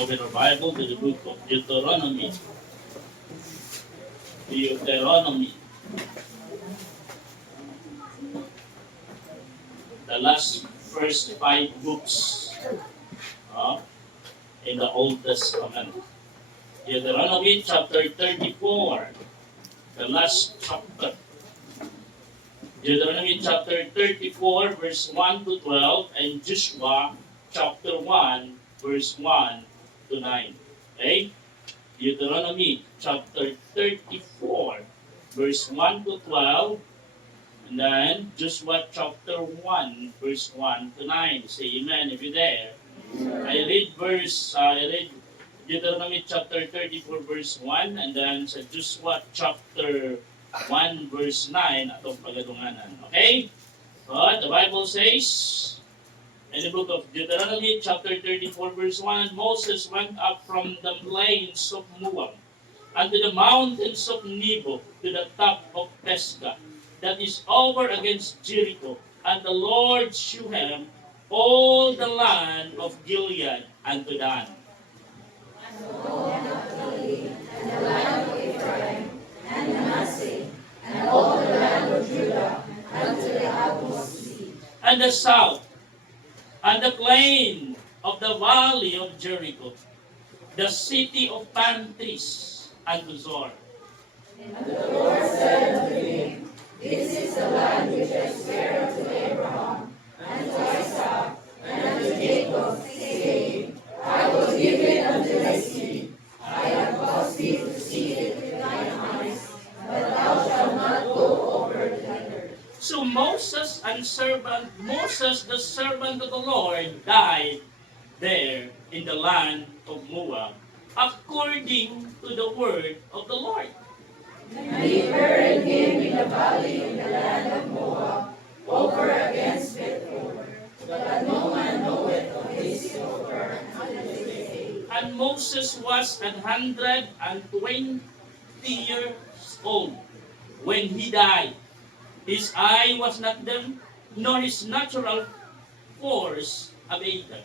Open our Bible to the book of Deuteronomy. Deuteronomy, the last first five books uh, in the Old Testament. Deuteronomy chapter 34, the last chapter. Deuteronomy chapter 34, verse 1 to 12, and Joshua chapter 1, verse 1 to 9. Okay? Deuteronomy chapter 34, verse 1 to 12, and then Joshua chapter 1, verse 1 to 9. Say amen if you're there. I read Deuteronomy chapter 34, verse 1, and then sa Joshua chapter 1, verse 9, atong pagadunganan. Okay? So, the Bible says, in the book of Deuteronomy, chapter 34, verse 1, Moses went up from the plains of Moab unto the mountains of Nebo to the top of Pisgah, that is over against Jericho. And the Lord shewed him all the land of Gilead unto Dan. And the land of Gilead, and the land of Ephraim, and Manasseh, and all the land of Judah, unto the utmost sea. And the south, and the plain of the valley of Jericho, the city of palm trees, unto Zor. And the Lord said unto him, This is the land which I sware unto Abraham, and to Isaac, and unto Jacob, saying, I will give it unto thy seed. I have caused thee to see it with thine eyes, but thou shalt not go over thither. So Moses, the servant of the Lord, died there in the land of Moab, according to the word of the Lord. And he buried him in the valley in the land of Moab, over against Bethor, but no man knoweth of his sepulchre unto this day. And Moses was 120 years old when he died. His eye was not dim, nor his natural force abated.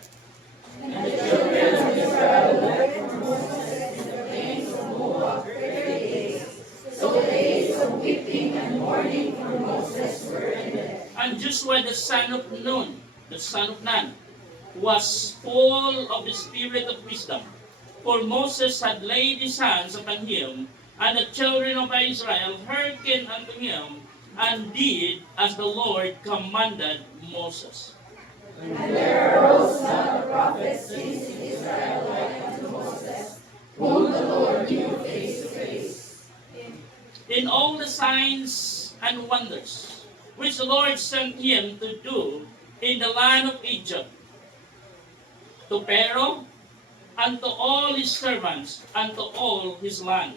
And the children of Israel wept for Moses in the plains of Moab 30 days. So the days of weeping and mourning for Moses were ended. And Joshua the son of Nun, was full of the spirit of wisdom. For Moses had laid his hands upon him, and the children of Israel hearkened unto him, and did as the Lord commanded Moses. And there arose not a prophet since in Israel like unto Moses, whom the Lord knew face to face. In all the signs and wonders which the Lord sent him to do in the land of Egypt, to Pharaoh, and to all his servants, and to all his land.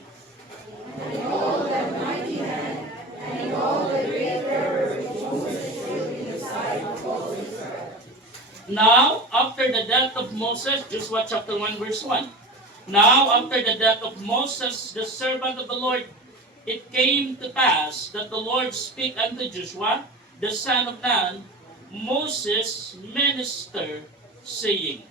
And in all that mighty hand, and in all the great terror which Moses shewed in the sight of all Israel. Now, after the death of Moses, Joshua chapter 1, verse 1. Now, after the death of Moses, the servant of the Lord, it came to pass that the Lord spake unto Joshua, the son of Nun, Moses' minister, saying,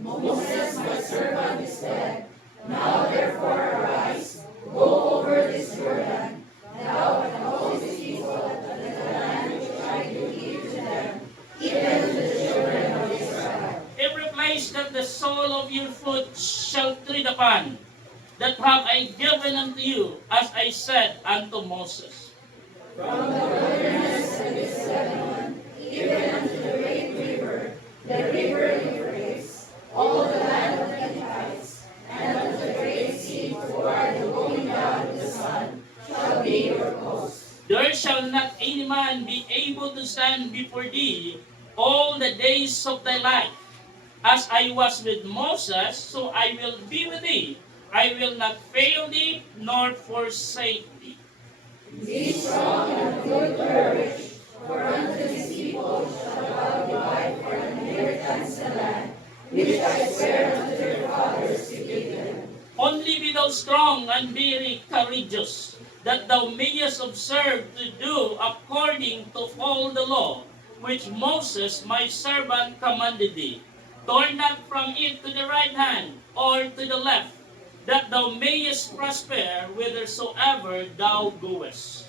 Moses, my servant, is dead. Now therefore arise, go over this Jordan, thou and all this people, unto the land which I do give to them, even to the children of Israel. Every place that the sole of your foot shall tread upon, that have I given unto you, as I said unto Moses. From the wilderness of this Lebanon, even unto the great river, the river Euphrates, all the land of the Hittites, and unto the great sea toward the going down of the sun, shall be your coast. There shall not any man be able to stand before thee all the days of thy life. As I was with Moses, so I will be with thee. I will not fail thee, nor forsake thee. Be strong and of good courage, for unto this people shall thou divide for an inheritance the land, which I swear unto their fathers to give them. Only be thou strong and very courageous, that thou mayest observe to do according to all the law which Moses my servant commanded thee. Turn not from it to the right hand or to the left, that thou mayest prosper whithersoever thou goest.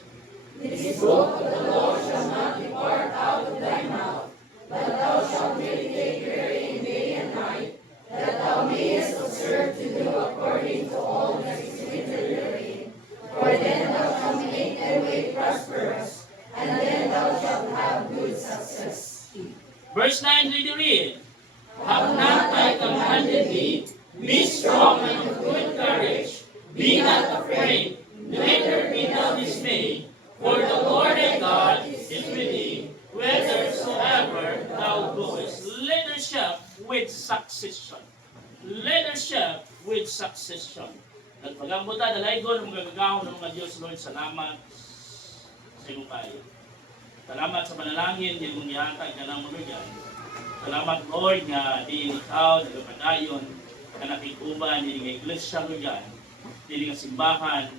This book of the law shall not depart out of thy mouth, but thou shalt meditate therein day and night, that thou mayest observe to do according to all that is written therein. For then thou shalt make thy way prosperous, and then thou shalt have good success. Verse 9, read. Have not I commanded thee, be strong and of good courage, be not afraid, neither be thou dismayed, for the Lord thy God is with thee, whithersoever thou goest. Leadership with succession. Leadership with succession. At pagambuta, dalaygon, mga gagawin ng mga Diyos, Lord, salamat sa iyong kayo. Salamat sa panalangin, yung mong ihatag ka ng mga yan. Salamat, Lord, nga di ikaw, nagapadayon, ka nakikuban, di nga iglesia, Lord God, di nga simbahan,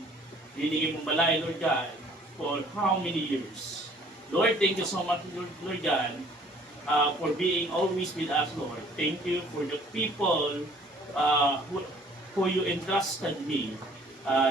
di nga mong balay, Lord God, for how many years? Lord, thank you so much, Lord God, for being always with us, Lord. Thank you for the people who you entrusted me.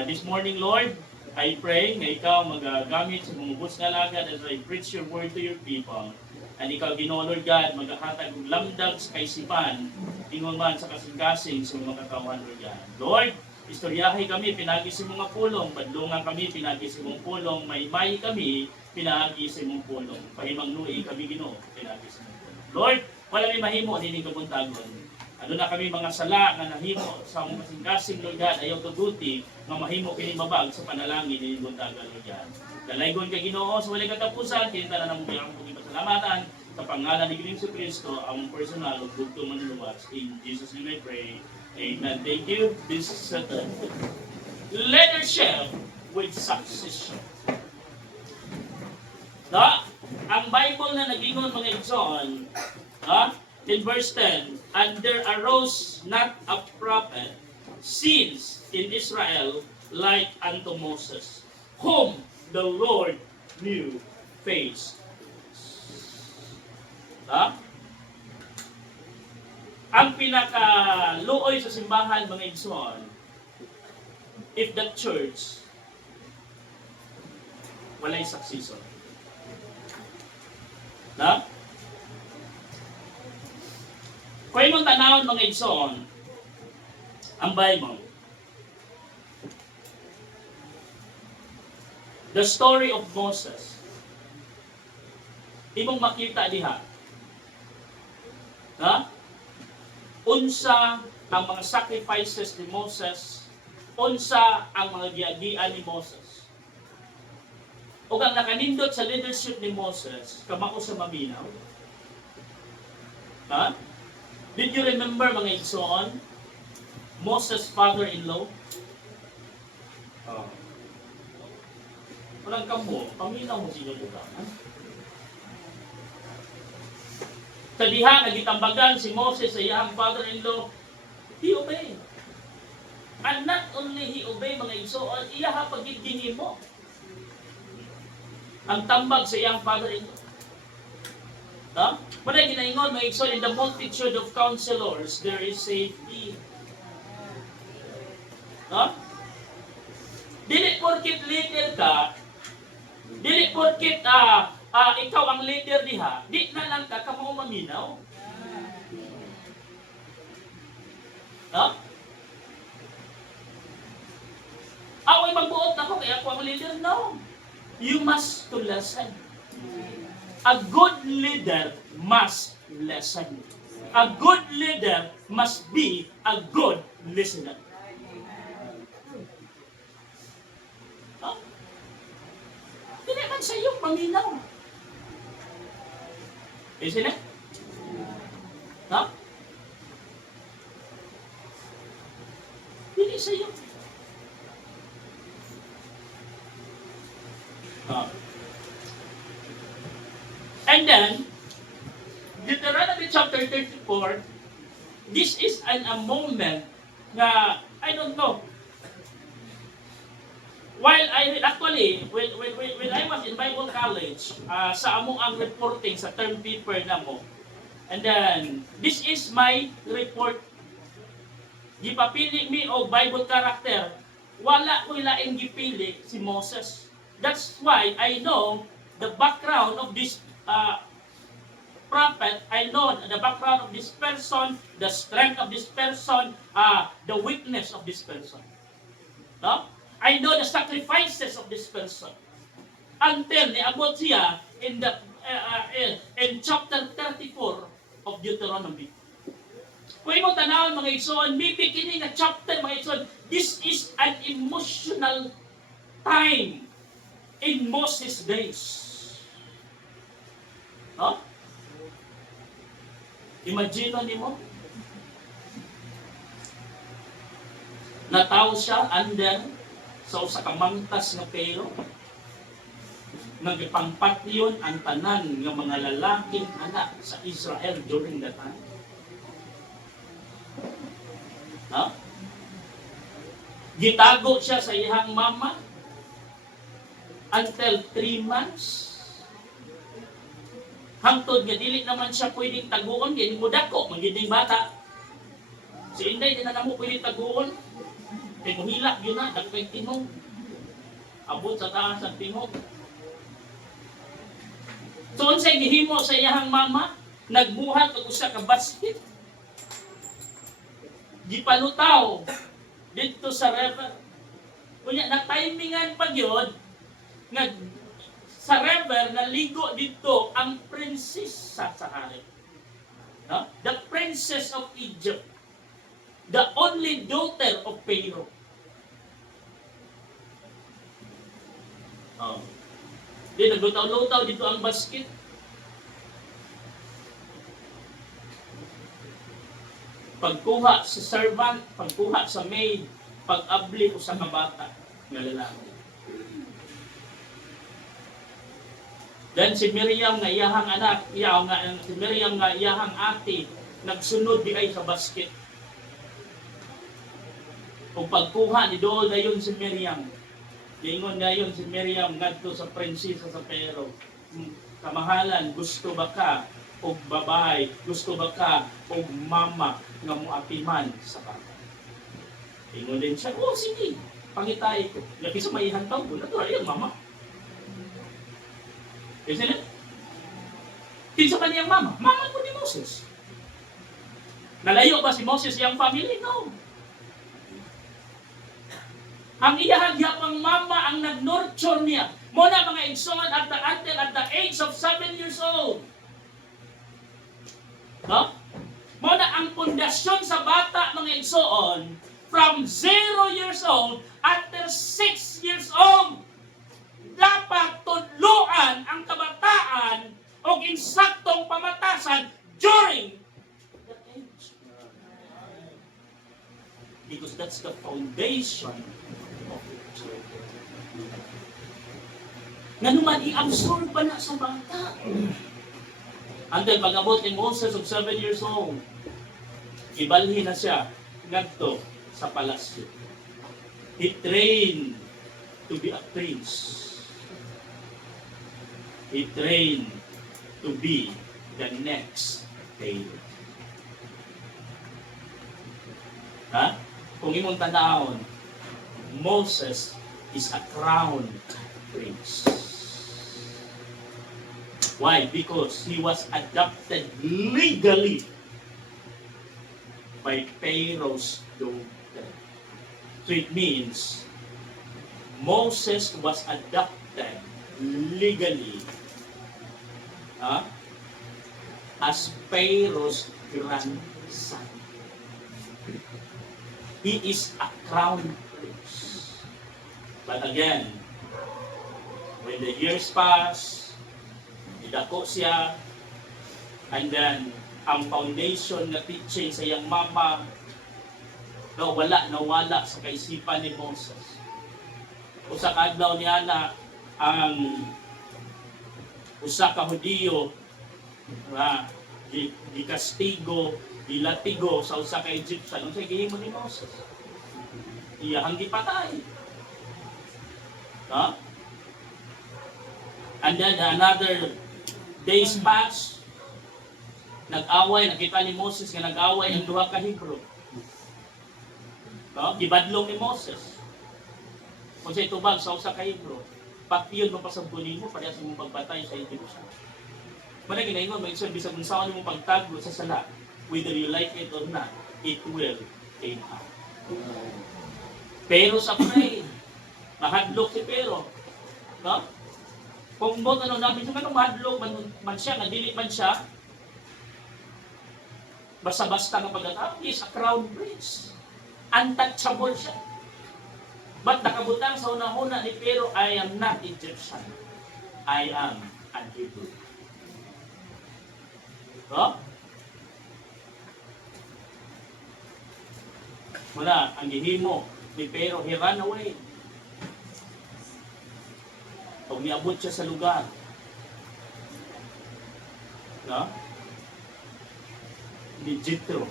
This morning, Lord, I pray nga ikaw magagamit sa mga ubos nga lagad as I preach your word to your people. And ikaw, Ginoo, Lord God, maghahatag og lamdag sa kaisipan, ingon man sa kasing-kasing sa mga katawan, Lord God. Lord, istoryahay kami, pinagi sa mga pulong, badlungan kami, pinagi sa mga pulong, may kami, pinagi sa mga pulong. Pahimangnuhi kami, Ginoo, pinagi sa mga pulong. Lord, wala may mahimo, hindi kabuntagon. Ano na kami mga sala nga nahimo sa mga kasing-kasing, Lord God, ayaw tuguti, nga mahimo pinibabag sa panalangin ni buntagan, Lord God. Dalaygon ka, Ginoo, sa walay katapusan, kinita na namang biyang pasalamatan sa pangalan ni Kristo, ang personal of bugtong manluwas. In Jesus' name I pray. Amen. Thank you. This is leadership with succession. Ang Bible na nag-ingon mga igsoon, in verse 10, and there arose not a prophet since in Israel like unto Moses, whom the Lord knew face. Ang pinakaluoy sa simbahan mga igsoon, if the church walay successor. Kung imong tanawon mga igsoon, ang Bible, the story of Moses, imong makita diha, unsa ang mga sacrifices ni Moses, unsa ang mga giagian ni Moses. O ang nakanindot sa leadership ni Moses, kamao sa maminaw. Did you remember mga igsoon? Moses' father-in-law? Walang kamo, paminaw mo sinubukan. Sa diha, nagitambagan si Moses sa iyang father-in-law, he obeyed. And not only he obeyed mga igsoon, iya ha pagigingin mo. Ang tambag sa iyang father-in-law. Wala ginaingon mga igsoon, in the multitude of counselors, there is safety. Dili porkit leader ka, dili porkit ikaw ang leader diha, di na lang ka mo maminaw. Away magbuot na ko kaya ako ang leader? No. You must to listen. A good leader must listen. A good leader must be a good listener. Hindi man sa iyo maminaw. Isn't it? Hindi sa iyo. And then, Deuteronomy chapter 34, this is a moment na, I don't know, when I was in Bible college, sa among ang reporting sa term paper na mo, And then, this is my report. Gipapili mi o Bible character, wala ko ilaing gipili si Moses. That's why I know the background of this prophet. I know the background of this person, the strength of this person, the weakness of this person. No? I know the sacrifices of this person. Until niabot siya in chapter 34 of Deuteronomy. Kung imong tanawon mga igsoon, maybe kini nga chapter mga igsoon, this is an emotional time in Moses' days. No? Imagine nimo, nataw siya under sa usa ka mangtas nga pero nagipangpatyon ang tanan nga mga lalaking anak sa Israel during that time. No? Gitago siya sa iyang mama until 3 months. Hangtod nga dili naman siya pwedeng taguon, kaya mudako, magiging bata. Si Inday, di na mo pwedeng taguon. Kaya muhilak yun na, dagpay tinog. Abot sa taas ang tinog. So, unsay gihimo sa iyang mama, nagbuhat og usa ka basket. Gipalutaw dito sa river. Kunya na-timingan pa gyud nga sa river naligo dito ang prinsesa sa hari. No? The princess of Egypt. The only daughter of Pharaoh. Oh. Di naglutaw-lutaw dito ang basket. Pagkuha sa servant, pagkuha sa maid, pag-abli o sa kabata nga lalaki. Then si Miriam nga iyahang anak, si Miriam nga iyahang ate, nagsunod di ay sa basket. Kung pagkuha ni doon na yun si Miriam, ingon na yun si Miriam ngadto sa prinsesa sa Pero. Kamahalan, gusto ba ka o babae, gusto ba ka o mama nga muatiman sa bata? Ingon din siya, oh sige, pangitay ko. Laki sa maihantaw ko, natural yung mama. Kasi na, kinsa pa niyang mama? Mama po ni Moses. Nalayo ba si Moses yung family? No. Ang iyahang mama ang nag-nurture niya. Muna mga igsoon until at the age of 7 years old. No? Muna ang pundasyon sa bata mga igsoon from 0 years old until 6 years old. Dapat tudloan ang kabataan o insaktong pamatasan during that age. Because that's the foundation of the church. Nga naman, i-absorb pa na sa bata. Until pag-abot ni Moses of 7 years old, ibalhin na siya ngadto sa palasyo. He trained to be a prince. He trained to be the next Pharaoh. Ha? Kung imong tanawon, Moses is a crowned prince. Why? Because he was adopted legally by Pharaoh's daughter. So it means Moses was adopted legally as Pharaoh's grandson. He is a crown prince. But again, when the years pass, idako siya, and then ang foundation na teaching sa iyang mama nawala sa kaisipan ni Moses. Usa ka adlaw niya na ang usa ka Hudiyo di kastigo, di latigo sa usa ka Egyptian. Unsay gihimo ni Moses? Iyahang gipatay. No? And then another days pass, Nag-away, nakita ni Moses nga nag-away ang duha ka Hebrew. No? Gibadlong ni Moses. Kung sa itubag sa usa ka Hebrew, patiyon mo pasabtunin mo, parehas mo pagbatay sa Egyptian. Muna ginaingon, may isang bisag unsaon mo pagtaglo sa sala, whether you like it or not, it will came out. Pero sa pray, mahadlok si Pero. No? Kung mo ano namin sa kanong mahadlok man siya, nga dili man siya, basta-basta nga pagkatapos, he is a crown prince. Untouchable siya. But nakabutang sa una-una ni Pero, I am not Egyptian. I am an Hebrew. No? Muna, ang gihimo ni Pero, he ran away. Pag niabot siya sa lugar. No? Ni Jethro,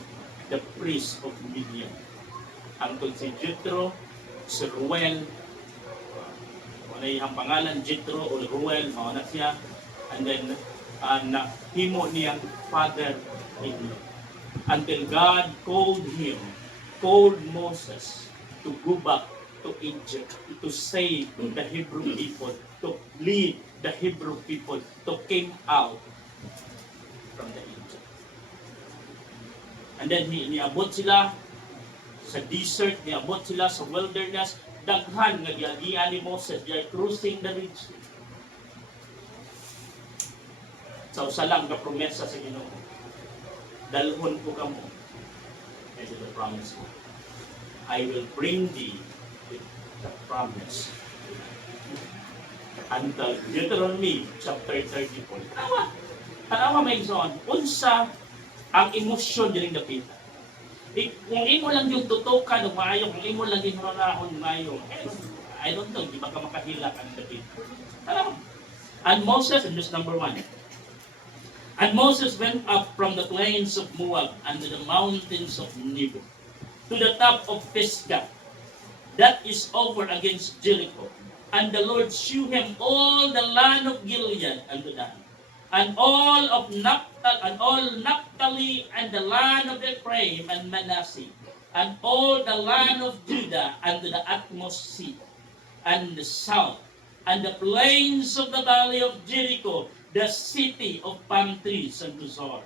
the priest of Midian. Ang si Jethro, si Ruel, wala yung pangalan Jethro o Ruel, mauna siya, and then nahimo niyang father-in-law. Until God called Moses to go back to Egypt, to save the Hebrew people, to lead the Hebrew people to came out from the Egypt. And then niabot sila sa desert, niabot sila sa wilderness, daghan nga giagian ni Moses, they are cruising the Red Sea. Sa usa lang ka promesa sa Ginoo. Dalhon ko kamo. Ito the promise mo. I will bring thee with the promise. Until Deuteronomy chapter 34. Tanawa may son, unsa ang emosyon diring dapita. Kung imo lang yung tutukan o maayo, kung imo lang yung hurahon maayo, I don't know, di ba ka makahilak ang dapita. And Moses, in verse number 1, and Moses went up from the plains of Moab and to the mountains of Nebo, to the top of Pisgah, that is over against Jericho. And the Lord shewed him all the land of Gilead unto Dan, and all of Naphtali, and the land of Ephraim and Manasseh, and all the land of Judah unto the utmost sea, and the south, and the plains of the valley of Jericho, the city of palm trees unto Zoar.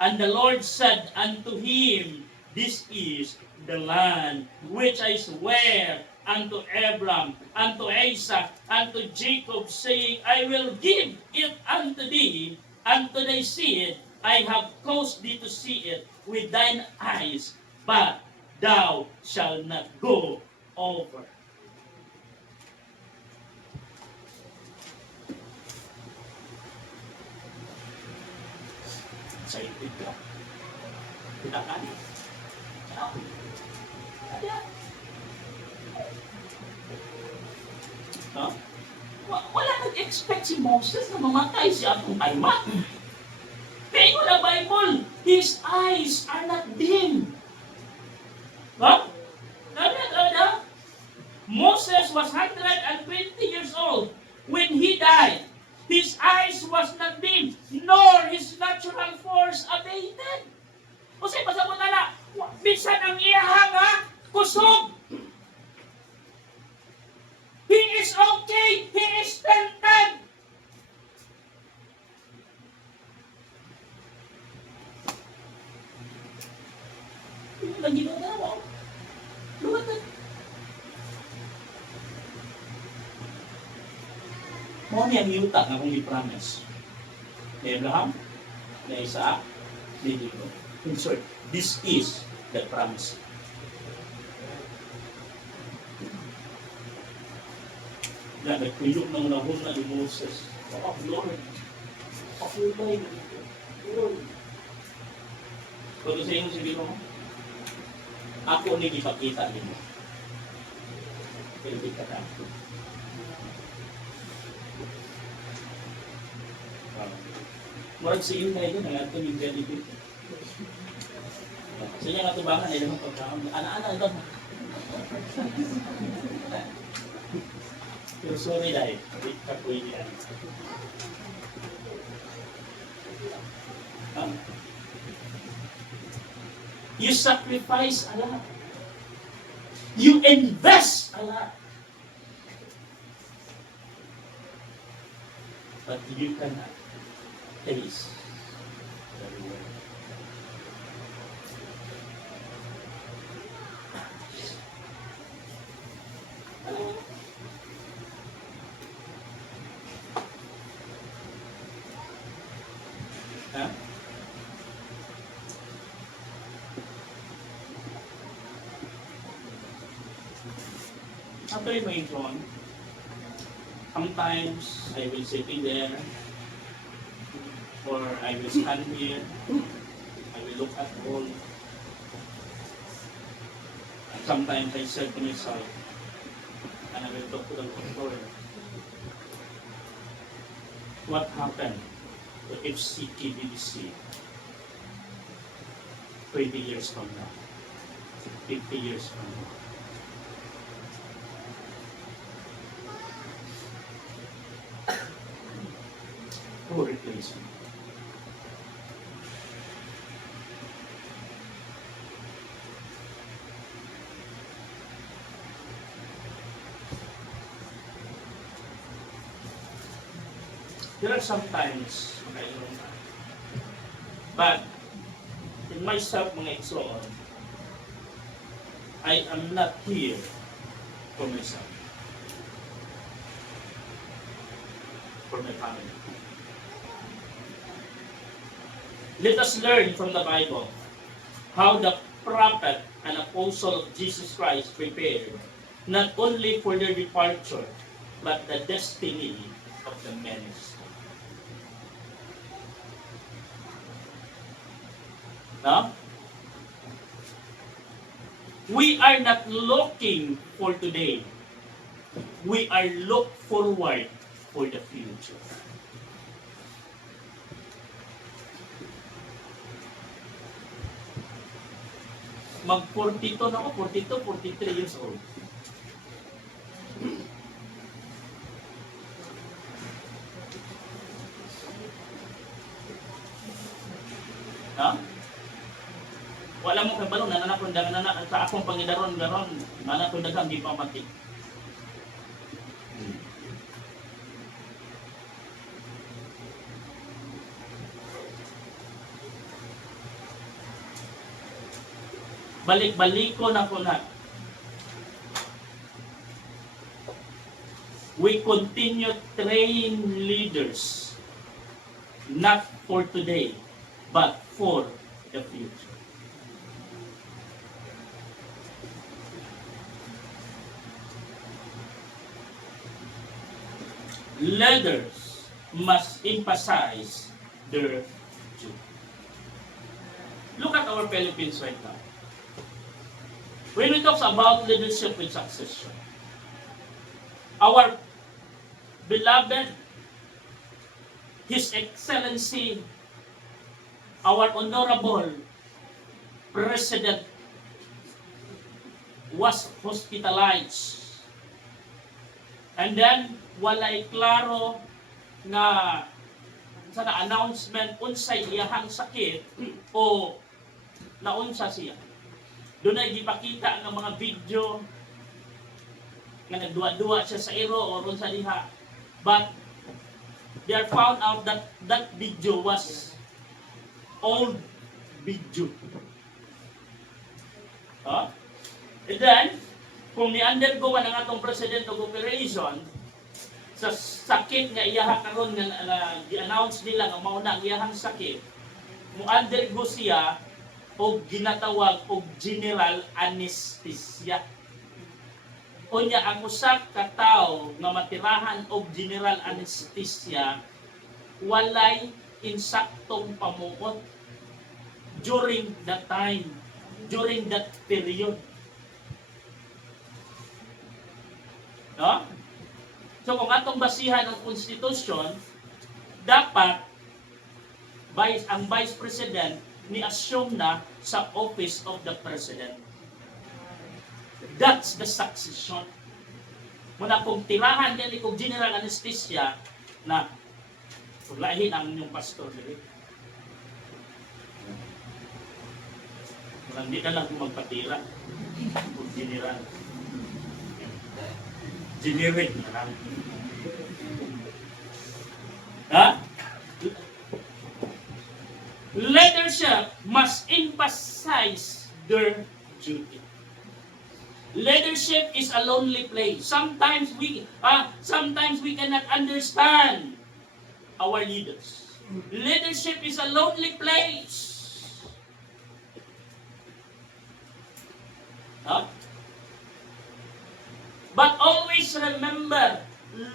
And the Lord said unto him, this is the land which I swear unto Abram, unto Isaac, unto Jacob, saying, I will give it unto thee, unto thy seed. I have caused thee to see it with thine eyes, but thou shalt not go over. Excited ka? Kita ka niya? No? Wala nag-expect si Moses na mamatay siya atong ayma. Kaya na Bible, his eyes are not dim. No? Kada? Moses was 120 years old when he died. His eyes was not dim, nor his natural force abated. Kasi pasabot na bisan ang iyahang kusog. He is okay. He is tempted. Ito lang ginagawa. Luwatan. Mo niya ang yuta na kung i-promise. Ni Abraham, ni Isaac, ni Jacob. In short, this is the promise. Na nagpuyok ng nahuna ni Moses. Oh, Lord. Pakulay. Lord. Kung sa inyo sabihin mo, ako ni ipakita din mo. Pero di ka na. Murag sa iyo na ito, nangatong yung Jollibee. Sa inyo nga tubangan, ay naman pagkaon. Ana-ana, ito. Pero sorry dahil, kapoy niya. You sacrifice a lot. You invest a lot. But you cannot taste the reward. Huh? After my phone, sometimes I will sit in there, or I will stand here, I will look at all. And sometimes I said to myself, and I will talk to the Lord, what happened to FCKBDC 20 years from now, 50 years from now? Who replace me? There are sometimes, but in myself, mga igsoon, I am not here for myself, for my family. Let us learn from the Bible how the prophet and apostle of Jesus Christ prepared not only for their departure, but the destiny of the ministry. No? We are not looking for today. We are look forward for the future. Mag-42 na ako, 42, 43 years old. Ha? Wala mo kay balong nananapon na sa akong pangidaron garon manapon daghang di pa mati. Balik-balik ko na ko na. We continue train leaders not for today but for the future. Leaders must emphasize their duty. Look at our Philippines right now. When we talk about leadership with succession, our beloved, His Excellency, our Honorable President was hospitalized. And then, walay klaro nga sa announcement unsay iyahang sakit o naunsa siya. Doon ay gipakita ang mga video nga nagduwa-duwa siya sa iro o ron sa diha. But they are found out that that video was old video. Huh? And then, kung ni-undergo ang atong President of Operation, sa sakit nga iyaha karon nga gi-announce nila nga mao na ang iyahang sakit, mo-undergo siya o ginatawag og general anesthesia. Unya ang usa ka tawo nga matirahan og general anesthesia walay insaktong pamuot during that time, during that period. No? So kung atong basihan ang konstitusyon, dapat ang Vice President ni-assume na sa office of the President. That's the succession. Muna kung tirahan din kung general anesthesia na lahin ang inyong pastor dili. Hindi ka lang magpatira. Kung general. Generic na lang. Ha? Leadership must emphasize their duty. Leadership is a lonely place. Sometimes we cannot understand our leaders. Leadership is a lonely place. Huh? But always remember,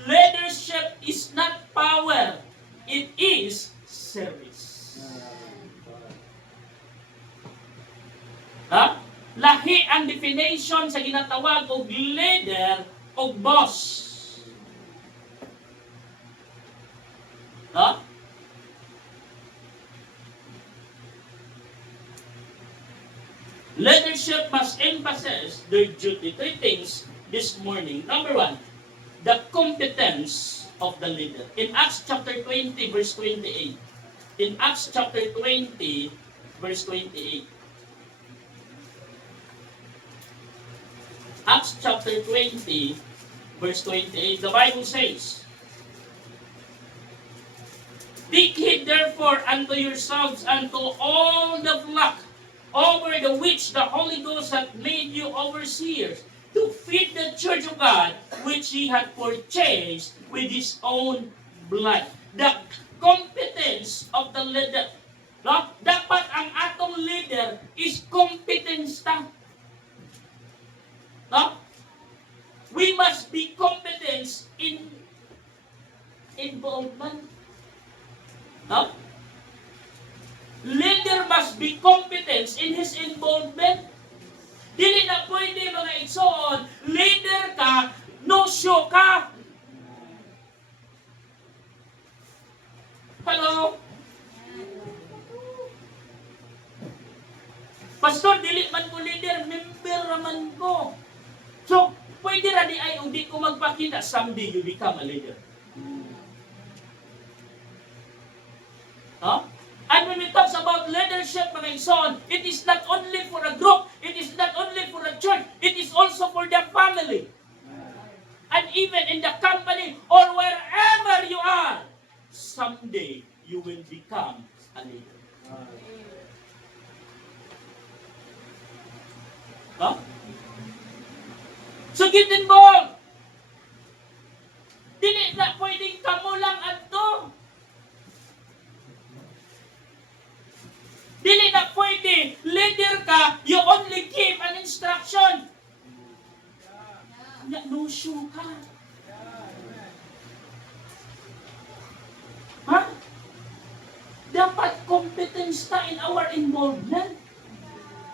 leadership is not power. It is service. Ha? Lahi ang definition sa ginatawag og leader o boss. Ha? Leadership must emphasize their duty. Three things this morning. Number one, the competence of the leader. In Acts chapter 20, verse 28. In Acts chapter 20, verse 28. Acts chapter 20, verse 28. The Bible says, "Take heed therefore unto yourselves and to all the flock over the which the Holy Ghost hath made you overseers, to feed the church of God, which he hath purchased with his own blood." The competence of the leader. No? Dapat ang atong leader is competence ta. No? We must be competent in involvement. No? Leader must be competent in his involvement. Dili na pwede mga igsoon, leader ka, no show ka. Hello? Pastor, dili man ko leader, member naman ko. So, pwede ra di ay hindi ko magpakita, someday you become a leader. Huh? And when we talk about leadership, mga igsoon, it is not only for a group, it is not only for a church, it is also for the family. And even in the company or wherever you are, someday you will become a leader. Huh? So get involved. Dili na pwedeng kamo lang adto. Dili na pwede, leader ka, you only give an instruction. No show ka. Ha? Dapat competence ka in our involvement.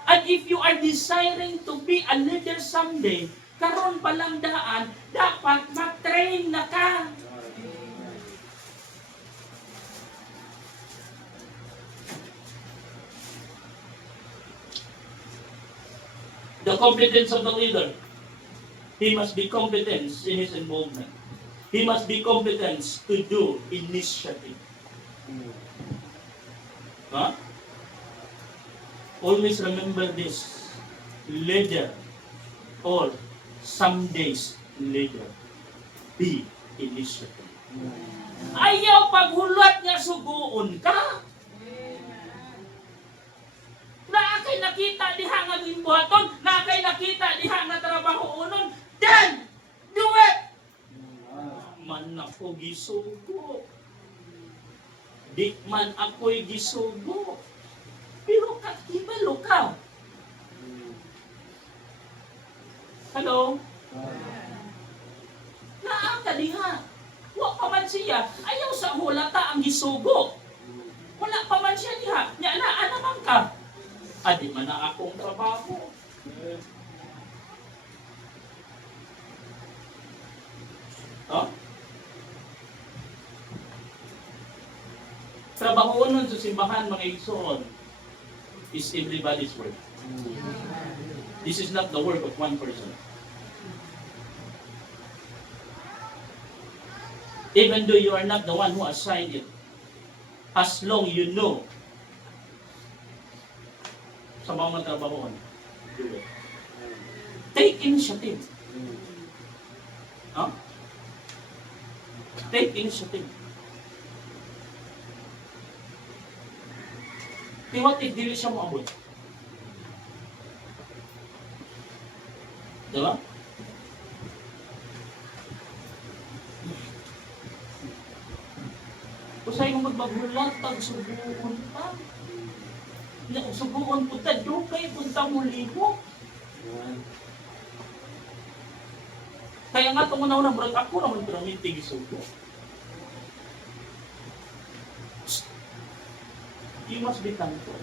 And if you are desiring to be a leader someday, karon pa lang daan, dapat mag-train na ka. The competence of the leader. He must be competent in his involvement. He must be competent to do initiative. Huh? Always remember this. Leader or some days leader. Be initiative. Ayaw paghulat nga suguon ka. Naakay nakita diha nga gimbuhaton, naakay nakita diha nga trabaho unon, then do it. Man ako gisugo. Di man ako'y gisugo. Pero kakibalo ka. Hello? Naaka diha. Wa pa man siya. Ayaw sa hulata ang gisugo. Wala pa man siya diha. Nya naa naman ka. Adi man na akong trabaho. Huh? Trabaho nun sa simbahan, mga igsoon, is everybody's work. This is not the work of one person. Even though you are not the one who assigned it, as long you know sa mga trabaho. Take initiative. Huh? Take initiative. What if dili siya mo abot? Diba? Usay mo magbabulat, subuon pa. Subuon po ta, dugay punta mo libo. Kaya nga itong una-una, murag ako naman pero mintig isubo. You must be thankful.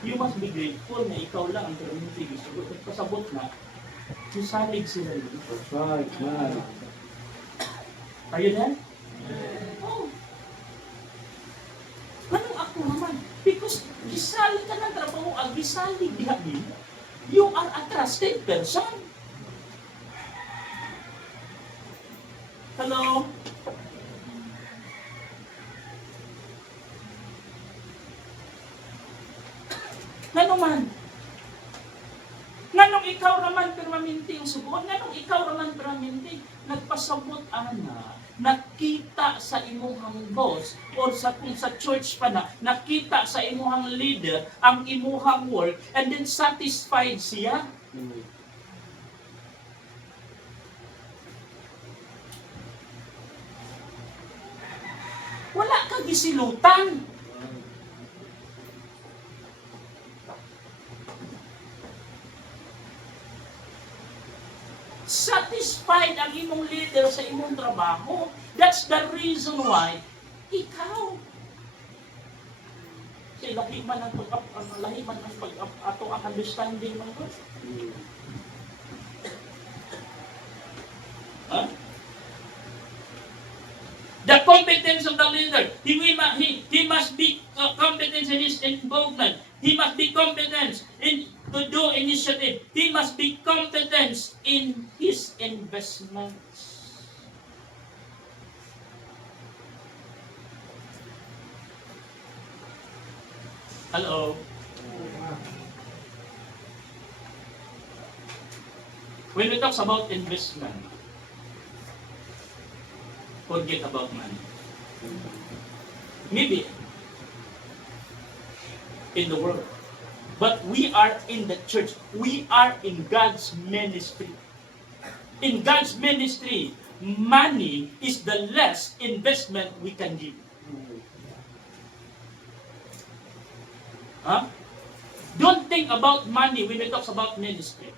You must be grateful na ikaw lang ang pero mintig isubo. At pasabot na, susalig sila yun. That's right, man. Are you there? Oh. Ganun ako naman. Because gisali ka ng trabaho, ang gisali diha din, you are a trusted person. Hello? Ganun man. Nganong ikaw naman permanente yung subuan, nganong ikaw naman permanente, nagpasabot ana, nakita sa imuhang boss, or sa kung sa church pa na, nakita sa imuhang leader, ang imuhang work, and then satisfied siya. Wala kang gisilutan. Satisfied ang imong leader sa imong trabaho. That's the reason why ikaw. Kasi lahi man ang ato ang understanding man ko. Huh? The competence of the leader. He must be competent in his involvement. He must be competent to do initiative. He must be competent in his investments. Hello. When we talk about investment, forget about money. Maybe in the world. But we are in the church. We are in God's ministry. In God's ministry, money is the less investment we can give. Huh? Don't think about money when we talk about ministry.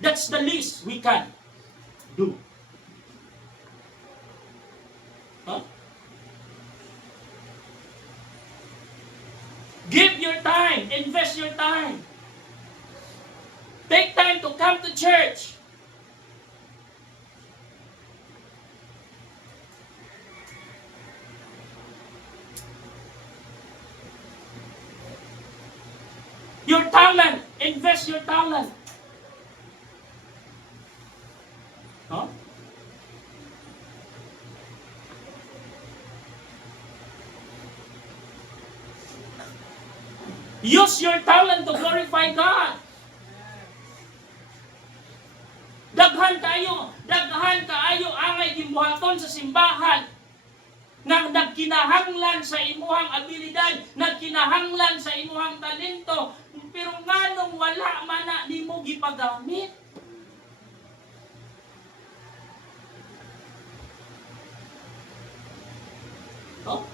That's the least we can do. Huh? Give your time. Invest your time. Take time to come to church. Your talent. Invest your talent. Huh? Use your talent to glorify God. Daghan kaayo angay gimbuhaton sa simbahan. Nagkinahanglan sa imuhang abilidad, nagkinahanglan sa imuhang talento, pero nganong wala man na nimo gipagamit. Oh?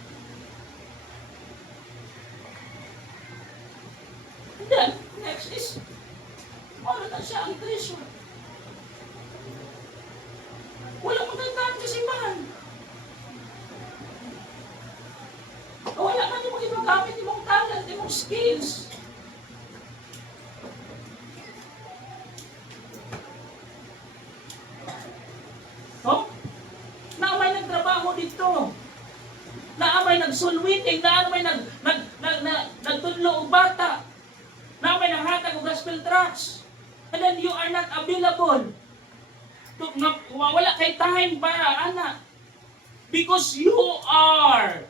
And then, next is, wala na siya ang treasure. Wala magandang kasibahan. Wala man yung mga ibagamit, yung mga talent, yung mga skills. Oh? Naamay nagtrabaho dito. Naamay nagsulwiting, naamay nagtudlo o bata. Naamay nanghatag o gospel tracts. And then you are not available. Wala kay time para, anak. Because you are,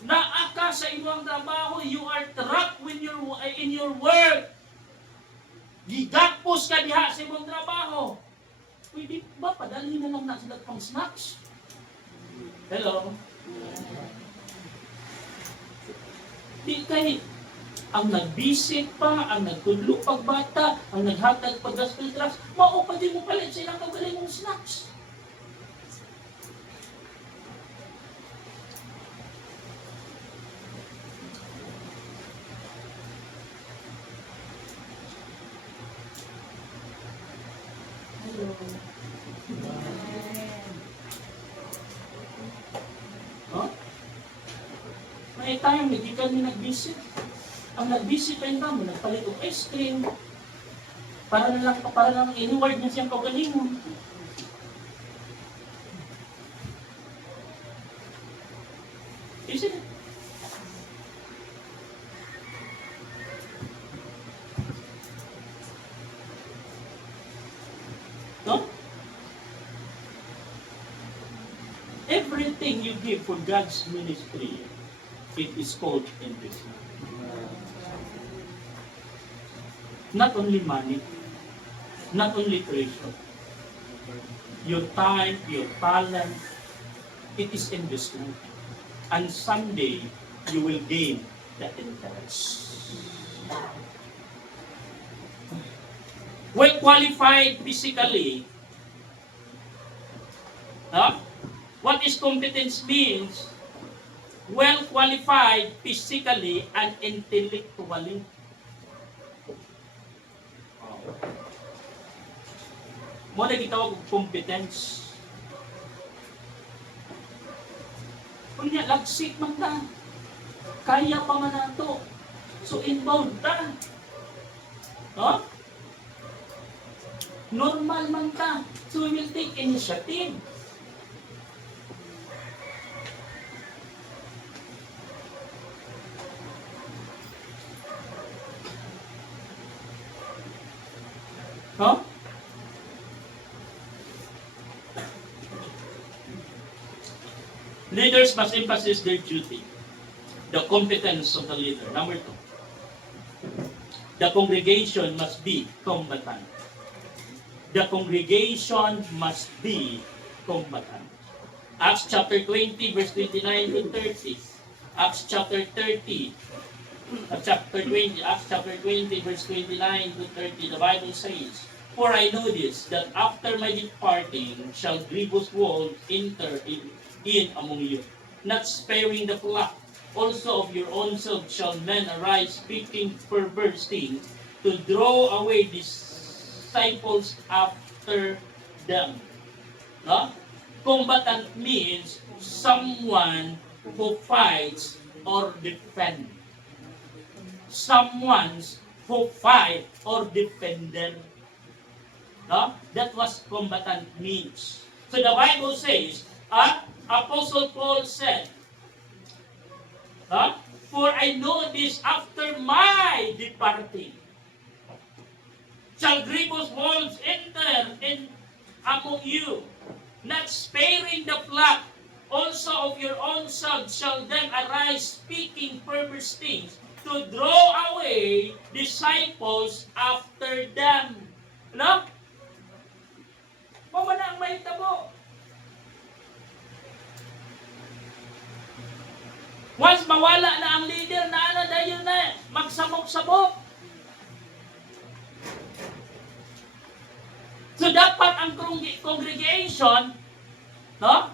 Naa ka sa imong trabaho, you are trapped in your work. Gigapos ka diha sa imong trabaho. Pwede ba padalhin na lang na sila pang snacks? Hello? Di kay ang nag-visit pa, ang nagtudlo pagbata, ang naghatag pag-gaspil-tras, mao pa din mo palit sa ilang kagaling mong snacks. Huh? May tayong hindi kami nag-visit. Ang nag-visit pa yung kamo, nagpalit og ice cream. Para lang in-word niya siyang kagalingon. Isn't it? No? Everything you give for God's ministry, it is called investment. Not only money, not only treasure. Your time, your talent, it is investment. And someday, you will gain that interest. Well qualified physically, what is competence means? Well qualified physically and intellectually. Mo na gitawag og competence. Kunya lagsik man ta. Kaya pa man nato. So inbound ta. No? Normal man ta. So we will take initiative. No? Leaders must emphasize their duty, the competence of the leader. Number 2, the congregation must be combatant. The congregation must be combatant. Acts chapter 20, verse 29 to 30. Acts chapter 20, verse 29 to 30, the Bible says, "For I know this, that after my departing shall grievous wolves enter in among you, not sparing the flock. Also of your own self shall men arise, speaking perverse things, to draw away disciples after them." No? Combatant means someone who fights or defend. Someone who fight or defender. No? That was combatant means. So the Bible says, Apostle Paul said, "For I know this, after my departing shall grievous wolves enter in among you, not sparing the flock. Also of your own selves shall then arise, speaking perverse things, to draw away disciples after them." No? Mama na ang mahitabo. Once mawala na ang leader, na dayon na magsamok-sabok. So dapat ang congregation, no?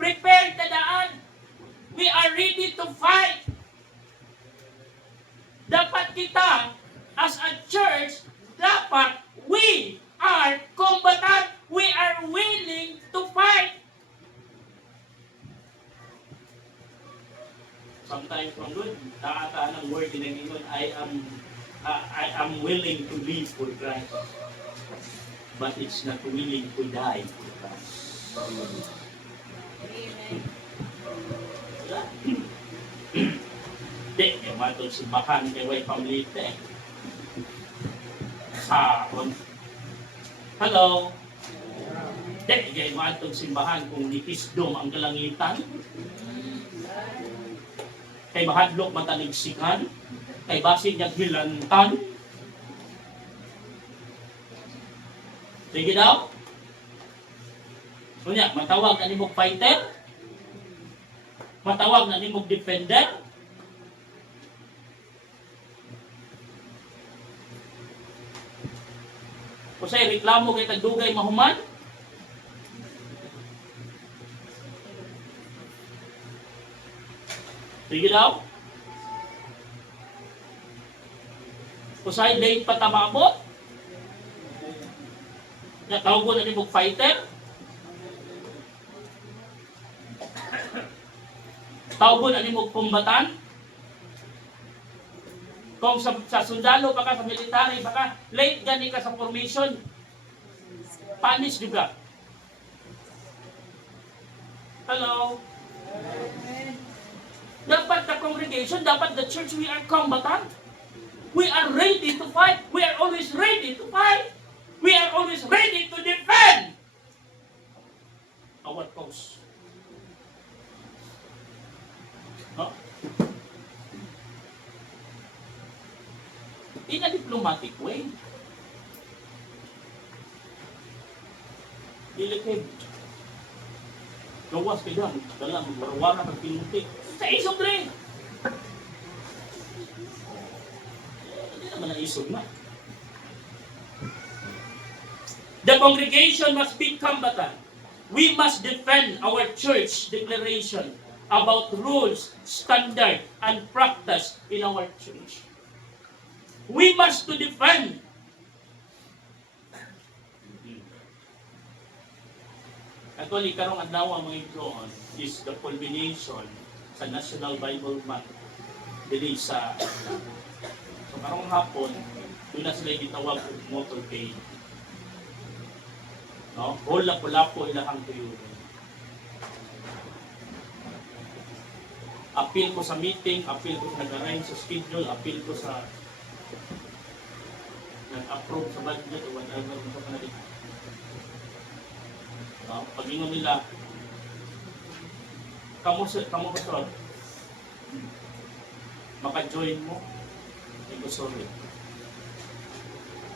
Prepared na daan. We are ready to fight. Dapat kita, as a church, dapat we are combatant. We are willing to fight. Sometimes from good, nakata ng word din ng Ingon, I am willing to live for Christ. But it's not willing to die for Christ. Di, yung matong simbahan kay way pamilite. Hello? Di, yung matong simbahan kung nipisdom ang kalangitan. kay mahadlok matanigsikan, kay basig niya hilantan. Sige daw. Kunya, matawag na nimog fighter, matawag na nimog defender. O sa'y reklamo kay tagdugay mahuman. Sige daw. O sa'y late patamabot. Natawag na nimog fighter. Tawag na nimog kumbatan. Kung sa sundalo pa ka, sa military pa ka, late gani ka sa formation, punish juga. Hello? Dapat the congregation, dapat the church, we are combatant. We are ready to fight. We are always ready to fight. We are always ready to defend our cause. No? In a diplomatic way. Delicate. Gawas kayo dyan. Dalang warwana kang pinuti. Sa isog rin. Hindi naman ang isog na. The congregation must be combatant. We must defend our church declaration about rules, standard, and practice in our church. We must to defend. Actually, karong adlaw ang mga igsoon is the culmination sa National Bible Month dili sa so karong hapon doon na sila gitawag og motorcade. No? All lapo-lapo ilahang tuyo. Appeal ko sa meeting, appeal ko sa nag-arrange sa schedule, appeal ko sa nag-approve sa budget o whatever sa kanila. Pag-ingon nila, kamu pastor, maka-join mo, hindi ko sorry.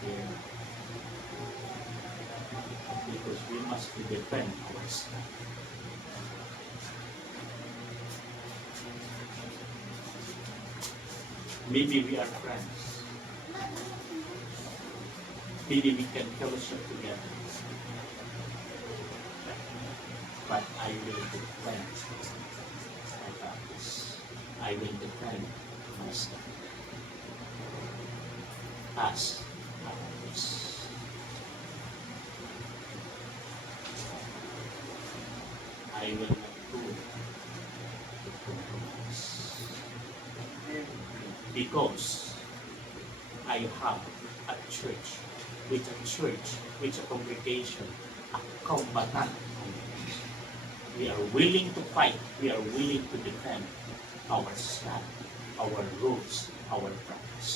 Yeah. Because we must defend ourselves. Maybe we are friends. Maybe we can fellowship together. But I will defend my practice. I will defend myself. As my practice. I will not do the compromise. Because I have a church, with a congregation, a combatant. We are willing to fight. We are willing to defend our stand, our rules, our practice.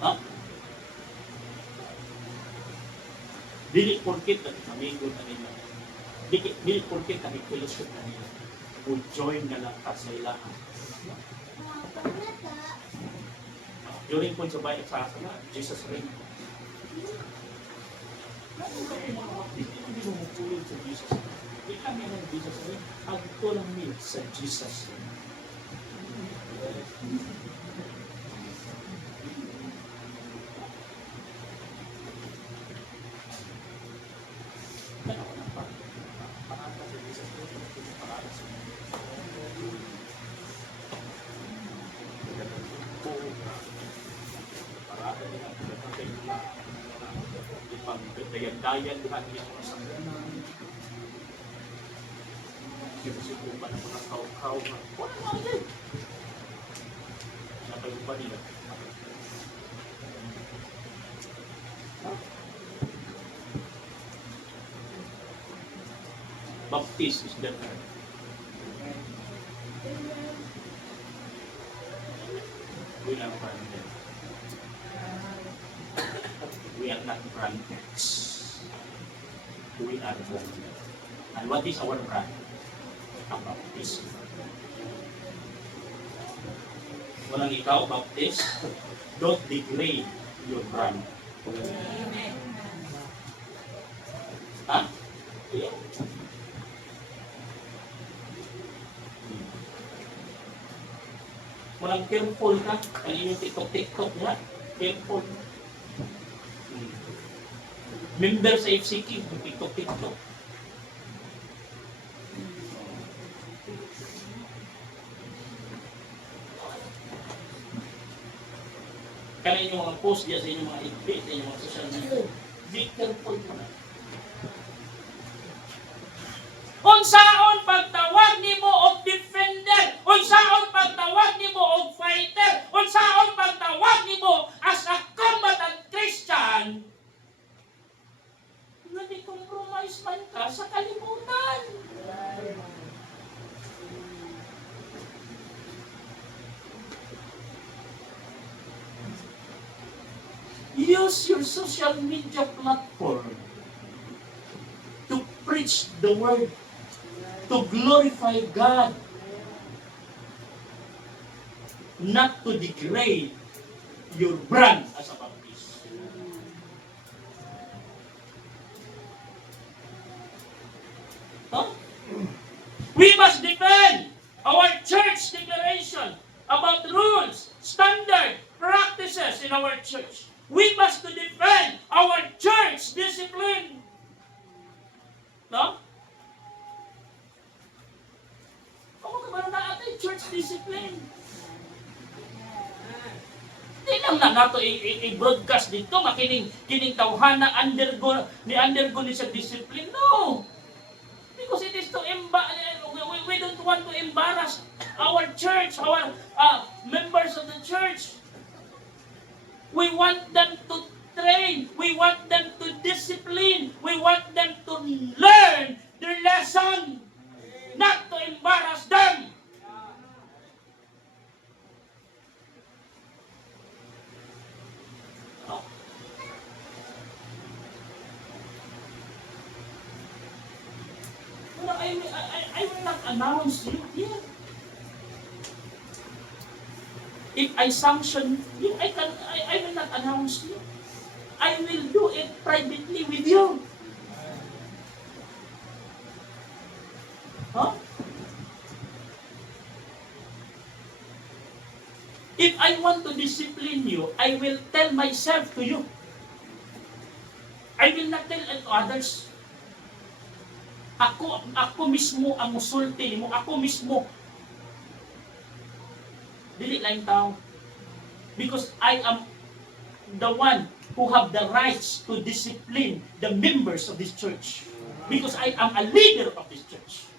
Huh? Dili porkit na amigo na nila. Dili porkit na fellowship na nila. O join na lang ka sa ilahan. During po sa bayan sa asala, Jesus rin. Hindi mo mapulog sa Jesus. Hindi kami ng Jesus rin. Agto lang mi sa Jesus rin. Dayan dihan yung mga sangganan. Sinusukupan ng mga kaw-kaw na wala mga din. Napayupa nila. Baptist is different. We are branded. We are not branded. We are branded. And what is our brand? Ang baptism. Walang ikaw, baptist, don't degrade your brand. Ha? Yeah. Walang careful ka. Ang inyong TikTok niya, careful. Member sa FCQ, TikTok. Kaya inyong mga post diya sa inyong mga FB, sa inyong mga social media, be careful mo na. Unsaon pagtawag nimo og defender, unsaon pagtawag nimo og fighter, unsaon pagtawag nimo as a combatant Christian, nga di compromise man ka sa kalibutan. Use your social media platform to preach the word, to glorify God, not to degrade your brand as a Baptist. Huh? We must defend our church declaration about rules, standard, practices in our church. We must defend our church discipline. No? Kung magkaroon na natin church discipline. Hindi lang na nato i-broadcast dito, kining tawhana undergo ni sa discipline. No! Because it is to we don't want to embarrass our church, our members of the church. We want them to train. We want them to discipline. We want them to learn their lesson, not to embarrass them. I will not announce you here. If I sanction you, I will not announce you. I will do it privately with you. Huh? If I want to discipline you, I will tell myself to you. I will not tell it to others. Ako mismo ang musulti mo. Ako mismo. Dili lang tao. Because I am the one who have the rights to discipline the members of this church. Because I am a leader of this church.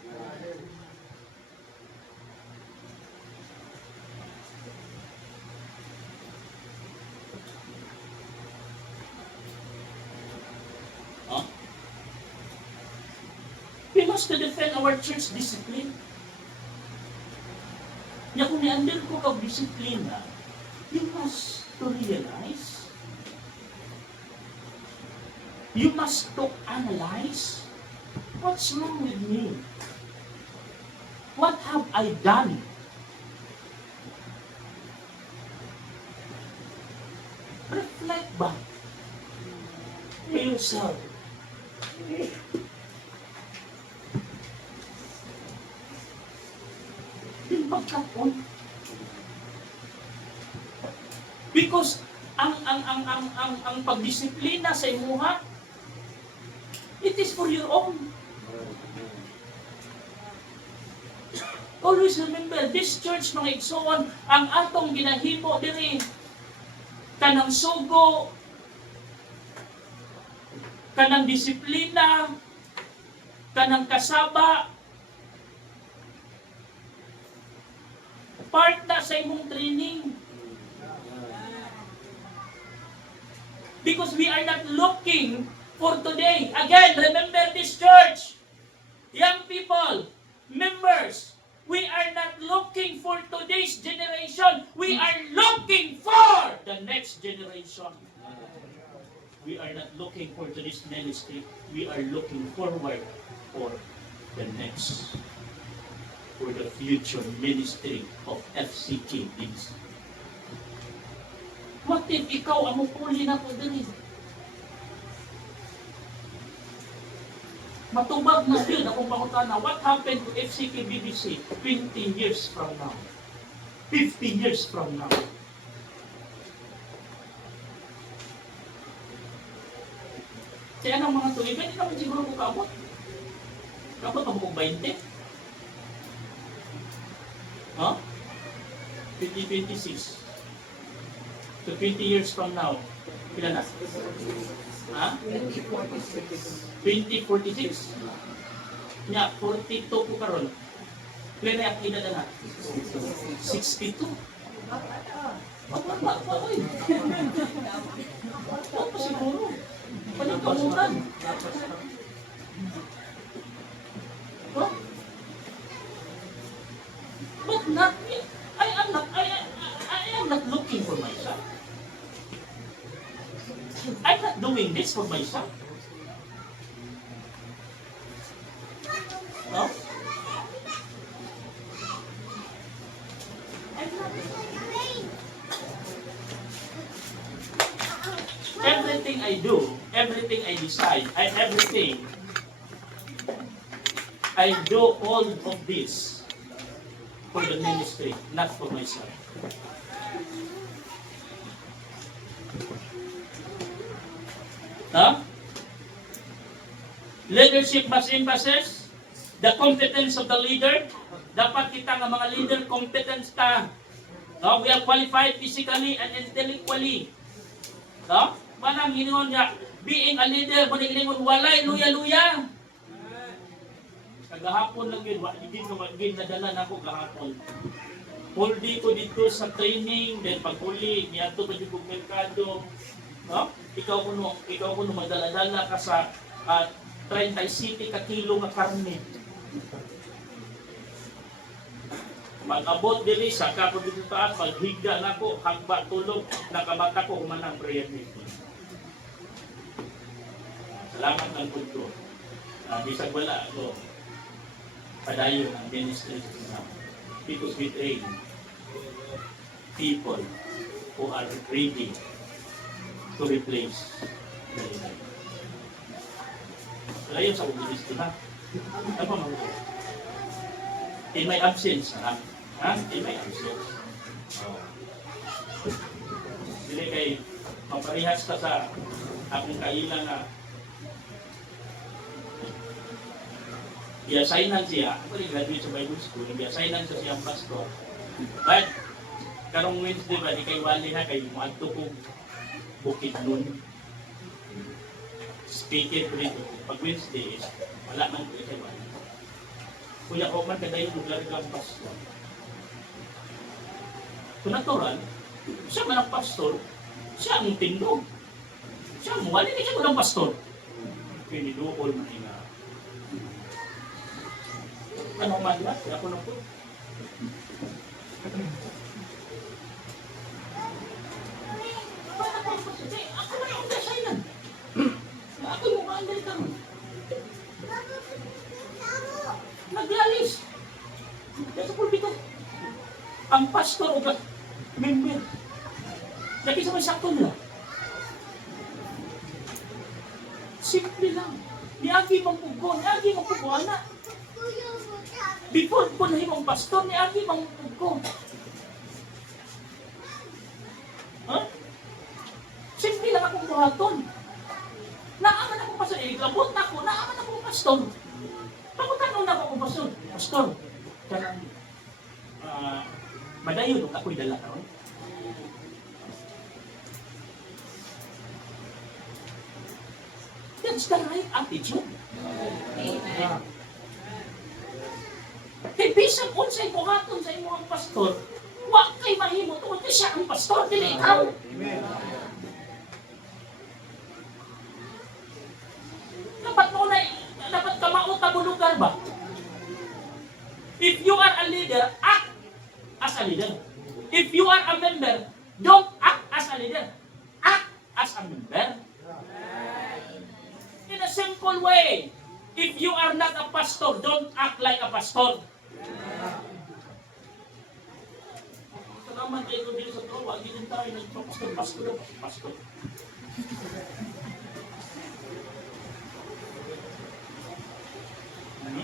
Huh? We must defend our church discipline. Ya kung ni-under ko kag disiplina, you must to realize, you must to analyze, what's wrong with me? What have I done? Reflect back to yourself. Pagkapon. Because ang pagdisiplina sa imuha, it is for your own. Always remember, this church, mga igsoon, ang atong ginahimo diri kanang sugo, kanang disiplina, kanang kasaba, part na sa imong training. Because we are not looking for today. Again, remember this church. Young people, members, we are not looking for today's generation. We are looking for the next generation. We are not looking for today's ministry. We are looking forward for the next for the future ministry of FCK Leeds. What if ikaw ang mupuli na po din? Matubag na yun akong pangutana. What happened to FCK BBC 20 years from now? 50 years from now? Kaya anong mga tuloy, hindi naman siguro ko kaabot. Kaabot ako kung 20? Huh? 2026. So 20 years from now, ilan na? Ha? 2046. Nya, 42 ko karon. Ilan na yung edad na? 62. Mababa pa ko eh. Ano pa siguro? Panagkamutan. Huh? But not, I am not looking for myself. I'm not doing this for myself. No? Everything I do, everything I decide, everything I do all of this for the ministry, not for myself. Huh? Leadership must emphasize the competence of the leader. Dapat kita nga mga leader, competence ka. No? We are qualified physically and intellectually. No? Manang hiningon nga, being a leader, manang hiningon, walay, luya-luya. Kagahapon lang yun, hindi nadala na ako gahapon. Huldi ko dito sa training, then pag-uli, niyato ba yung merkado. No? Ikaw kuno madala-dala ka sa 37 ka kilo nga karne. Mag-abot dili sa kapag dito taas, maghigda na ko, hagba tulog, nakamata ko, humanang prayer meeting. Salamat ng punto. Bisag wala ako, padayon ang ministry na because we train people who are ready to replace the leader. Layo sa ministry na. Ano pa mga in my absence, ha? In my absence. Dili kay maparihas ka sa akong kailan na i-assignan siya. Ako rin graduate sa Bible School, i-assignan siya siyang pastor. But, karong Wednesday ba, di kay wali na kay muadto kong Bukidnon. Speaker ko dito. Pag Wednesday, wala man ko kay wali. Kuya ko man kadayon kong largang pastor. So natural, siya man ang pastor, siya ang tindog. Siya ang wali, siya man ang pastor. Piniduol man ina. Ano man ba? Ako na po. Ako na ang dasainan. Ako yung maanday ka mo. Naglalis. Kaya sa pulpito. Ang pastor o member. Lagi sa may sakto nila. Simple lang. Niagi mong pugo. Niagi mong pugo, anak. Before po na himong pastor, niagi mong pugo. Huh? Simple lang akong buhaton. Naaman akong pastor. Labot na ako. Naaman akong pastor. Pagkutanaw na ako pastor. Pastor. Karang madayon ako'y dala karon. That's the right attitude. Amen. Kay bisag unsay buhaton sa imong pastor, wa kay mahimo tungod kay siya ang pastor dili ikaw. Amen. Dapat ka mauta lugar ba? If you are a leader, act as a leader. If you are a member, don't act as a leader. Act as a member. In a simple way, if you are not a pastor, don't act like a pastor. Salamat kayo ko din sa trowa, hindi din tayo pastor. Ano?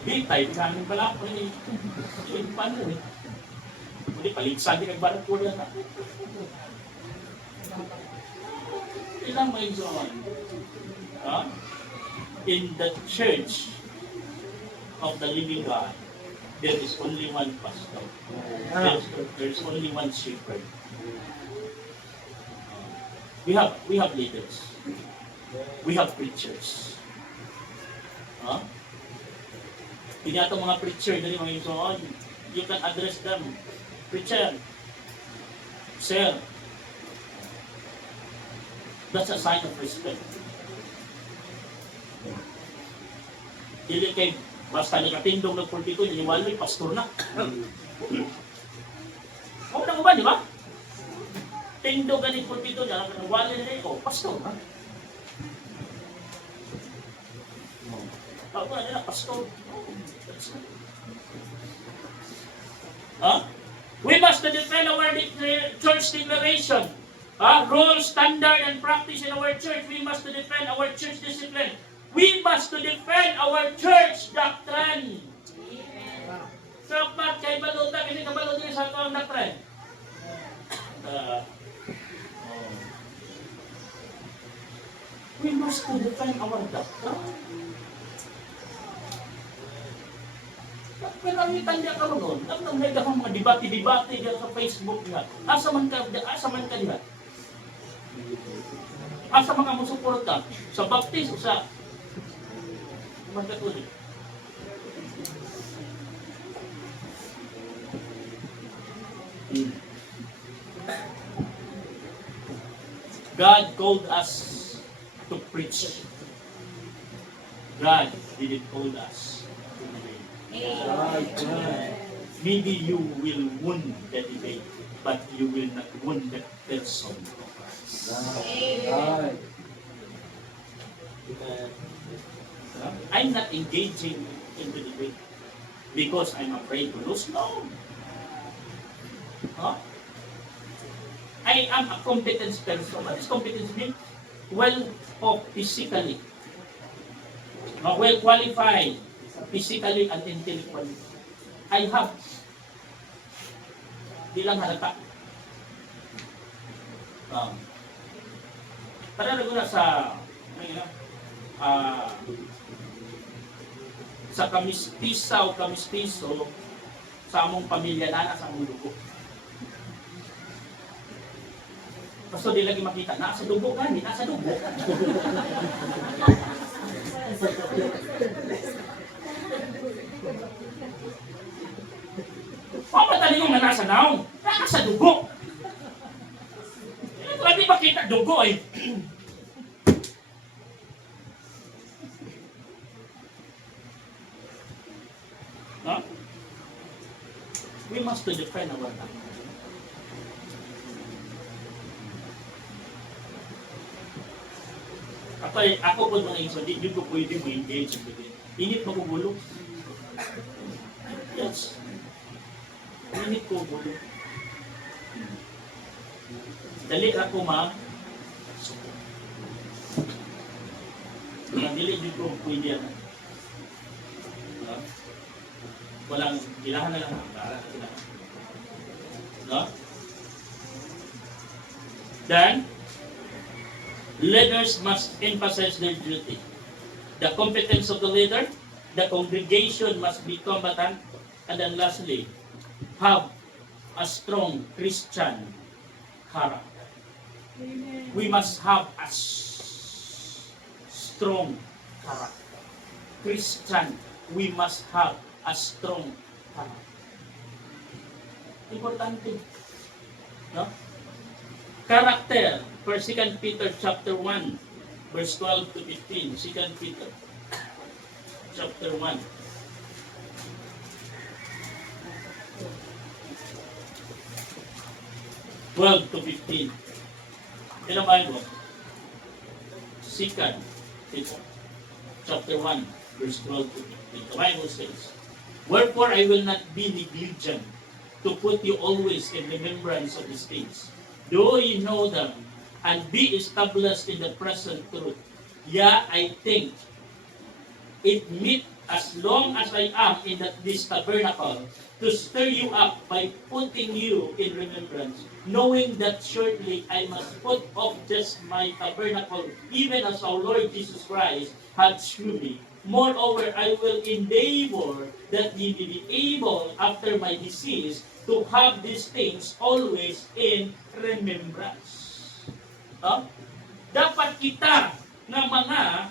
Di tayo, kaming pala ako ni paano eh. Hindi, paligsan din kagbarang ko yan. Ilang may zon? In the church of the living God, there is only one pastor. There's only one shepherd. We have leaders. We have preachers. Hindi mga preacher dali mga ito, you can address them. Preacher, sir. That's a sign of respect. Dili kay basta ni katindong nagpulpito, iniwali, pastor na. Huwag na ba, di ba? Tindong ganit pulpito niya, iniwali na rin, pastor na. Ako na nila, pastor. We must defend our church declaration. Rules, standard, and practice in our church. We must defend our church discipline. We must defend our church doctrine. Sapat kay baluta, kasi kabaluta niya sa atong doctrine. We must defend our doctrine. Pero ang itanda ka ron, ang may dakang mga debate-debate dyan sa Facebook niya. Asa man ka diha? Asa mga musuporta? Sa baptis o sa magkatuloy? God called us to preach. God didn't call us to debate. Maybe you will win the debate, but you will not win the person. I'm not engaging in the debate because I'm afraid to lose. No. I am a competent person. What is competence mean? Well-off physically. Well-qualified physically and intellectually. I have. Di lang halata. Para na sa sa kamispisa o kamispiso sa among pamilya na sa among dugo. Kaso di lagi makita, nasa dugo ka, hindi nasa dugo. Papatali mo nga nasa naong, nasa dugo. Lagi makita dugo eh. We must defend our land. Ako po mga inso, di ko pwede mo engage. Init magugulo. Yes. Init ko gulo. Dali ako ma. Dili di ko pwede yan. Walang ilahan na lang. No? Then, leaders must emphasize their duty. The competence of the leader, the congregation must be combatant, and then lastly, have a strong Christian character. We must have a strong character. Christian, we must have a strong character. Importante. No? Character, for 2 Peter chapter 1, verse 12 to 15. 2 Peter chapter 1. To 15. In the Bible, 2 Peter chapter 1, verse 12 to 15. The Bible says, "Wherefore I will not be negligent to put you always in remembrance of these things, though ye know them, and be established in the present truth. Yeah, I think it meet as long as I am in this tabernacle to stir you up by putting you in remembrance, knowing that shortly I must put off just my tabernacle, even as our Lord Jesus Christ had shewed me. Moreover, I will endeavor that ye be able, after my decease, to have these things always in remembrance." No? Dapat kita nga mga,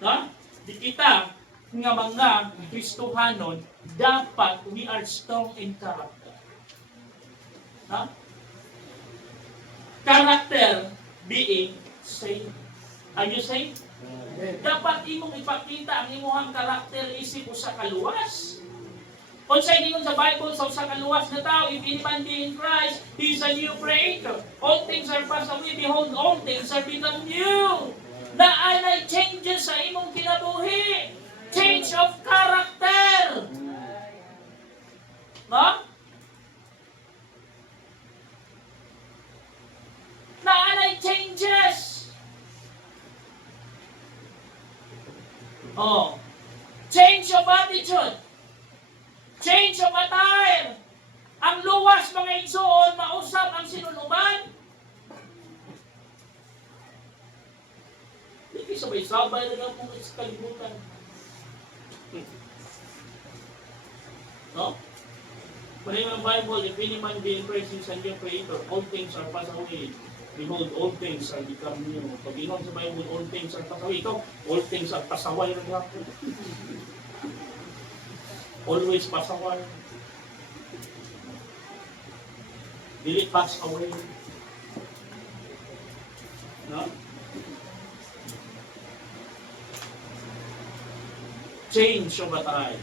no? Di kita nga mga Kristohanon, dapat we are strong in character. No? Character being saved. Are you saved? Dapat imong ipakita ang imong karakter isip sa kaluwas. Kung sa ingon sa Bible, sa kaluwas na tao, if any man be in Christ, he is a new creator. All things are passed away, behold, all things are become new. Naanay changes sa imong kinabuhi. Change of character. No? Naanay changes. Oh. Change of attitude. Change of attire. Ang luwas mga igsoon, mausap ang sinunuban. Hindi sabay-sabay na lang kung sa kalibutan. No? Pwede ng Bible, if any man be in Christ, he is a new creator. All things are passed away. Behold, all things are become new. Pag inom sa Bible, all things are passed away. Ikaw, all things are pasaway ng hapon. Always pass away. Dili pass away. No? Change of attire.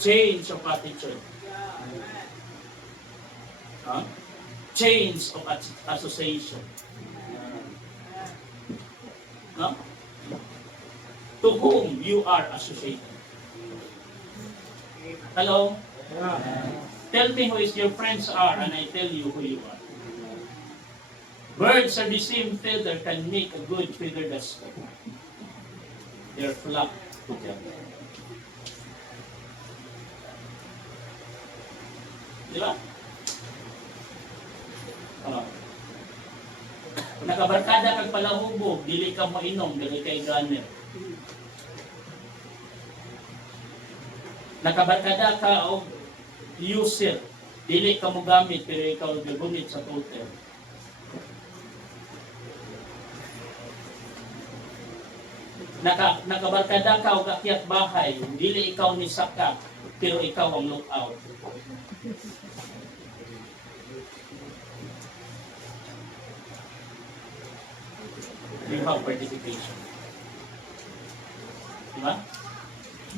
Change of attitude. Huh? Change of association. No? To whom you are associated. Hello? Tell me who is your friends are and I tell you who you are. Birds of the same feather can make a good feather duster. They're flock together. Di ba? Nakabarkada kag palahubog, dili ka mo inom, dili kay gunner. Nakabarkada ka o user, dili ka mo gamit pero ikaw gagumit sa total. Nakabarkada ka o kakyat bahay, dili ikaw ni saka pero ikaw ang lookout. You have participation. Diba?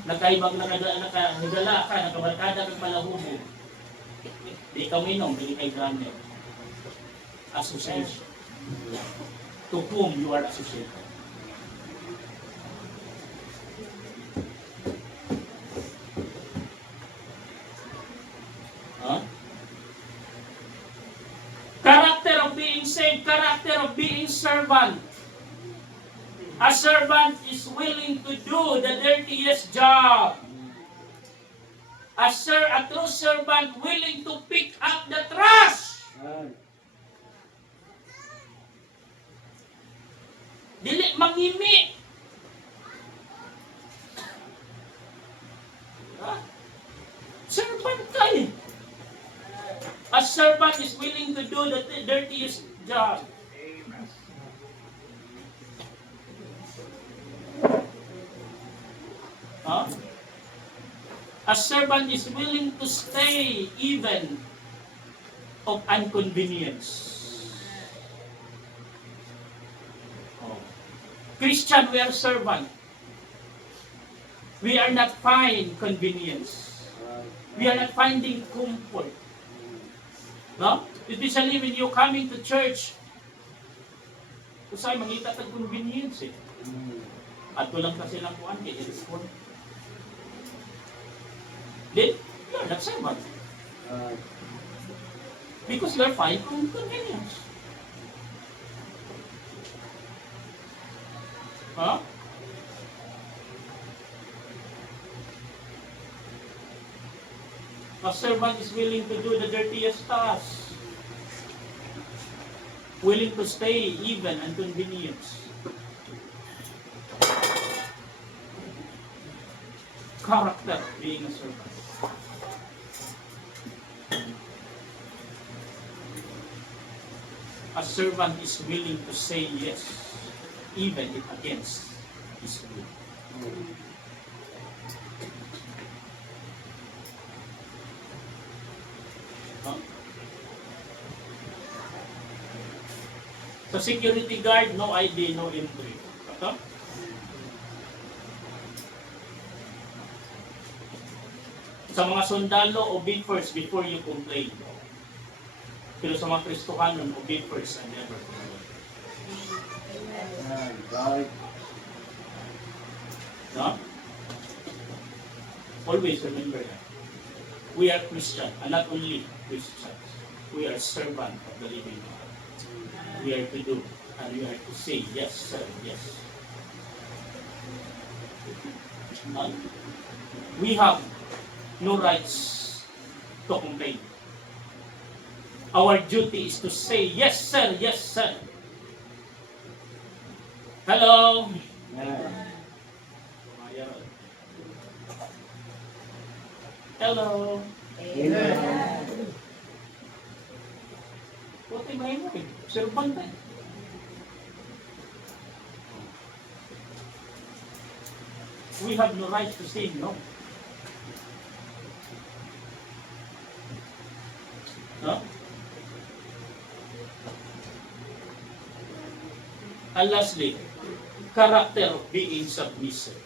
Nakaibag nakahigala ka, nakabarkada kang palahubog. Di ikaw minom, di kay grammar. Association. To whom you are associated. Huh? Character of being saved, character of being servant. A servant is willing to do the dirtiest job. A true servant willing to pick up the trash. Dili mangimi. Servant kay. A servant is willing to do the dirtiest job. Huh? A servant is willing to stay even of inconvenience. Oh. Christian, we are servant. We are not finding convenience. We are not finding comfort. No? Especially when you coming to church, usay mangita tag convenience eh. At lang kasi lang kuhan, kaya i-respond. Then, you're not servant. Because you're fighting on convenience. Huh? A servant is willing to do the dirtiest task. Willing to stay even and convenience. Character being a servant. A servant is willing to say yes, even if against his will. Huh? Sa security guard, no ID, no entry. Ito? Sa mga sundalo, obey first before you complain. Pero sa mga Kristohanon, obey first and never complain. No? Always remember that. We are Christian, and not only Christians. We are servant of the living God. We are to do, and we are to say, yes, sir, yes. No? We have no rights to complain. Our duty is to say, yes, sir, yes, sir. Hello? Hello? Amen. Puti ba yun? Servant na. We have no right to say no. No? And lastly, character of being submissive.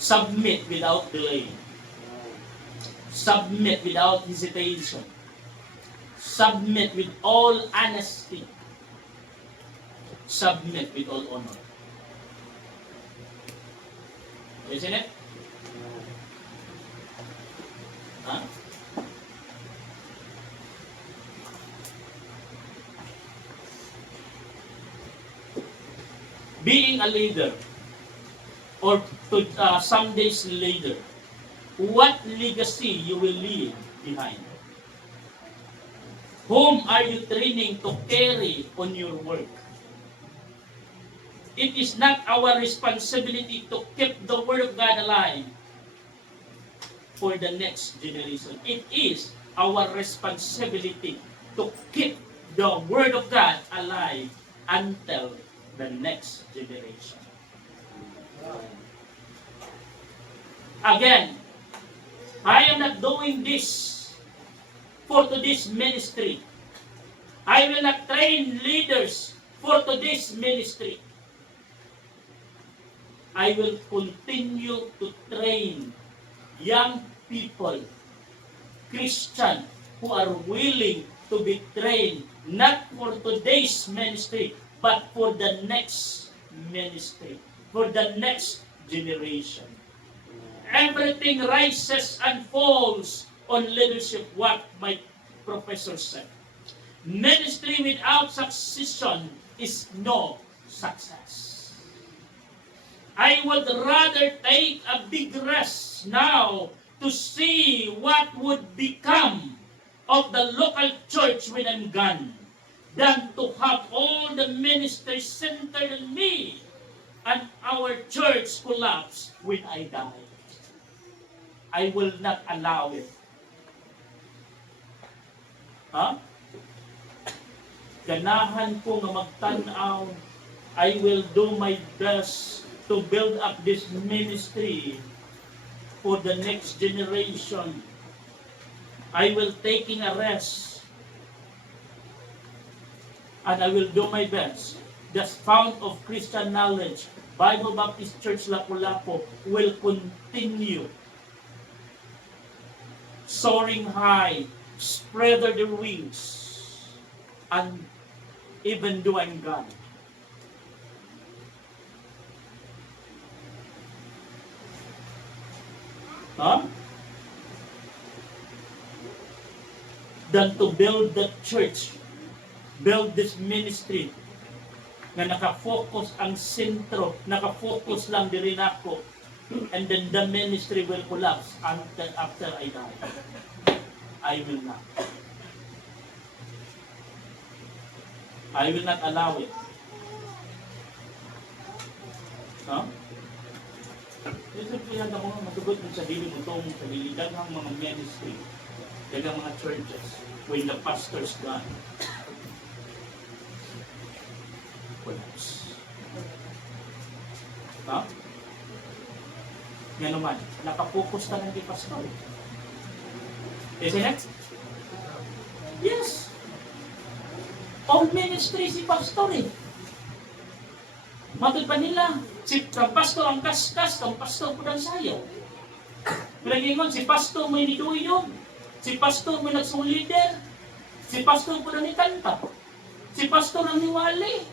Submit without delay. Submit without hesitation. Submit with all honesty. Submit with all honor. Isn't it? Huh? Being a leader, or to somedays later, what legacy you will leave behind? Whom are you training to carry on your work? It is not our responsibility to keep the Word of God alive for the next generation. It is our responsibility to keep the Word of God alive until the next generation. Again, I am not doing this for today's ministry. I will not train leaders for today's ministry. I will continue to train young people, Christian, who are willing to be trained not for today's ministry, but for the next ministry, for the next generation. Everything rises and falls on leadership, what my professor said. Ministry without succession is no success. I would rather take a big rest now to see what would become of the local church when I'm gone than to have all the ministry centered on me and our church collapse when I die. I will not allow it. Huh? Ganahan ko nga magtanaw. I will do my best to build up this ministry for the next generation. I will taking a rest. And I will do my best. The fount of Christian knowledge, Bible Baptist Church Lapu-Lapu, will continue soaring high, spread their wings, and even though I'm God. Huh? Than to build the church, build this ministry, nga nakafocus ang sentro, nakafocus lang diri nako, and then the ministry will collapse after I die. I will not. I will not allow it. No? Isip ko yan ako masugot mo sa dili mo itong sa daghang mga ministry, daghang mga churches, when the pastor's gone. Collapse. No? Yan naman, nakapokus na lang kay pastor. Isn't it? Yes. All ministry si pastor eh. Matod pa nila, si pastor ang kaskas, ang pastor po ng sayaw. Pinagingon, si pastor may niduyo, si pastor may nagsulider, si pastor po na nikanta, si pastor ang niwali,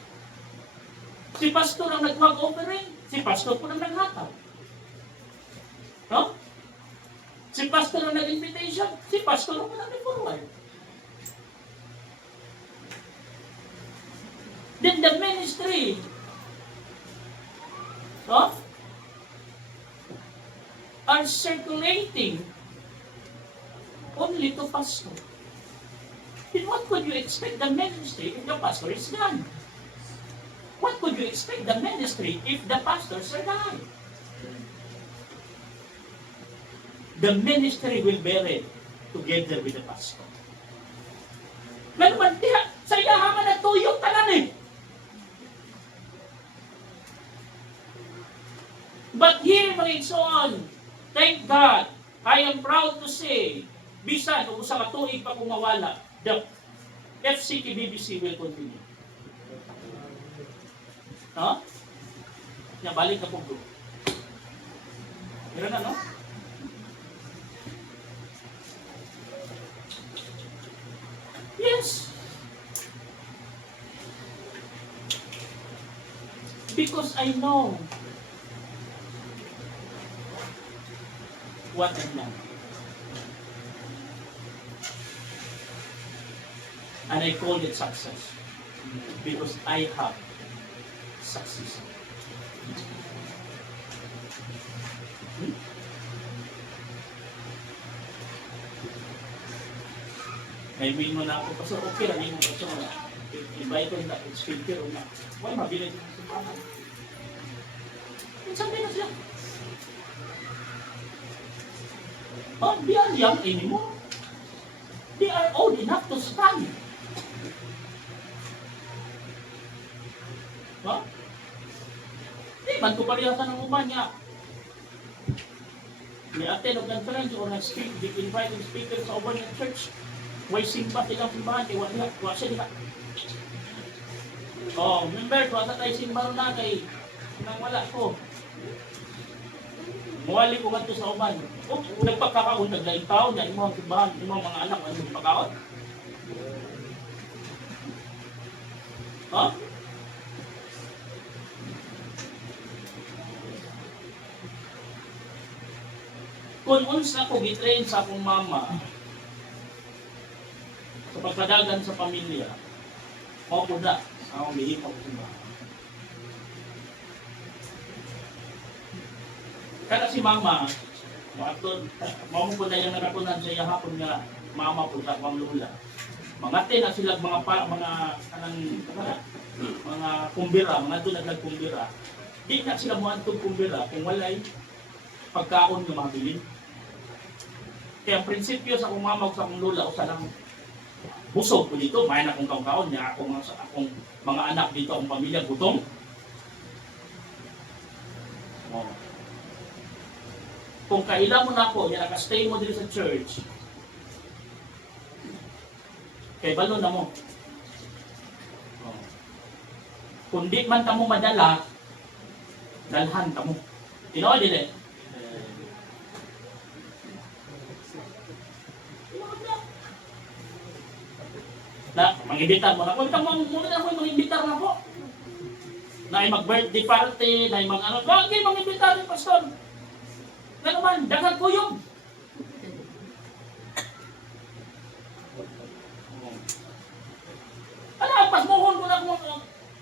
si pastor ang nagmag-offering, si pastor po na naghatag. No? Si pastor ang nag-invitation, si pastor ang nag-forward. Then the ministry, no, are circulating only to pastor. Then what could you expect the ministry if the pastor is gone? What could you expect the ministry if the pastors are gone? The ministry will bear it together with the pastor. Ngayon, sa iyahaman na tuyong tanan eh. But here, mga igsoon, thank God, I am proud to say, bisan kung sa katuig pa kung mawala, the FCT BBC will continue. No? Balik na po doon. Meron na, no? Yes. Because I know what I've done. And I call it success. Because I have success. May win mo na ako. Pastor, okay lang yung pastor na. Invite ko na, speaker o na. Why mabilin yung simbahan? Sabi na siya. Oh, they are young anymore. They are old enough to stand. Huh? Di man ko pariyasan ng uban niya. Ni-attend of conference or nag-speak, di-invite yung speaker sa uban ng church. Way simba silang simbahan, kaya wala siya nila. Oh, remember, kung ata tayo simba rin na kay nang wala ko. Muwali ko nga sa uban. Oh, nagpagkakaon, naglaing taon, na imong simbahan, imong mga anak, ano nagpagkakaon? Huh? Kung unsa ko gitrain sa akong mama, sa pagpadagan sa pamilya, mo po na ang mihikaw ko ba. Kada si mama, mo po na yung narakunan sa iya hapon nga mama po sa akong lula. Mangate na sila mga kumbira, mga doon nagkumbira. Di na sila mo antong kumbira kung walay pagkaon nga mabilin. Kaya ang prinsipyo sa akong mama o sa akong lula o sa lang busog ko dito, may na akong kaon niya, akong mga anak dito, akong pamilya, gutom. Oh. Kung kailan mo na ako, yan, nakastay mo dito sa church, kay balo na mo. Oh. Kung di man tamo madala, dalhan tamo. Tinood dili. Na, mag-imbitar mo na ko. Muna na ko mag-imbitar na ko. Na ay mag-birthday party, na ay mag-ano. Bagay, mag-imbitar ni Pastor. Nga naman, dagan ko yun. Ano, pasmuhon ko na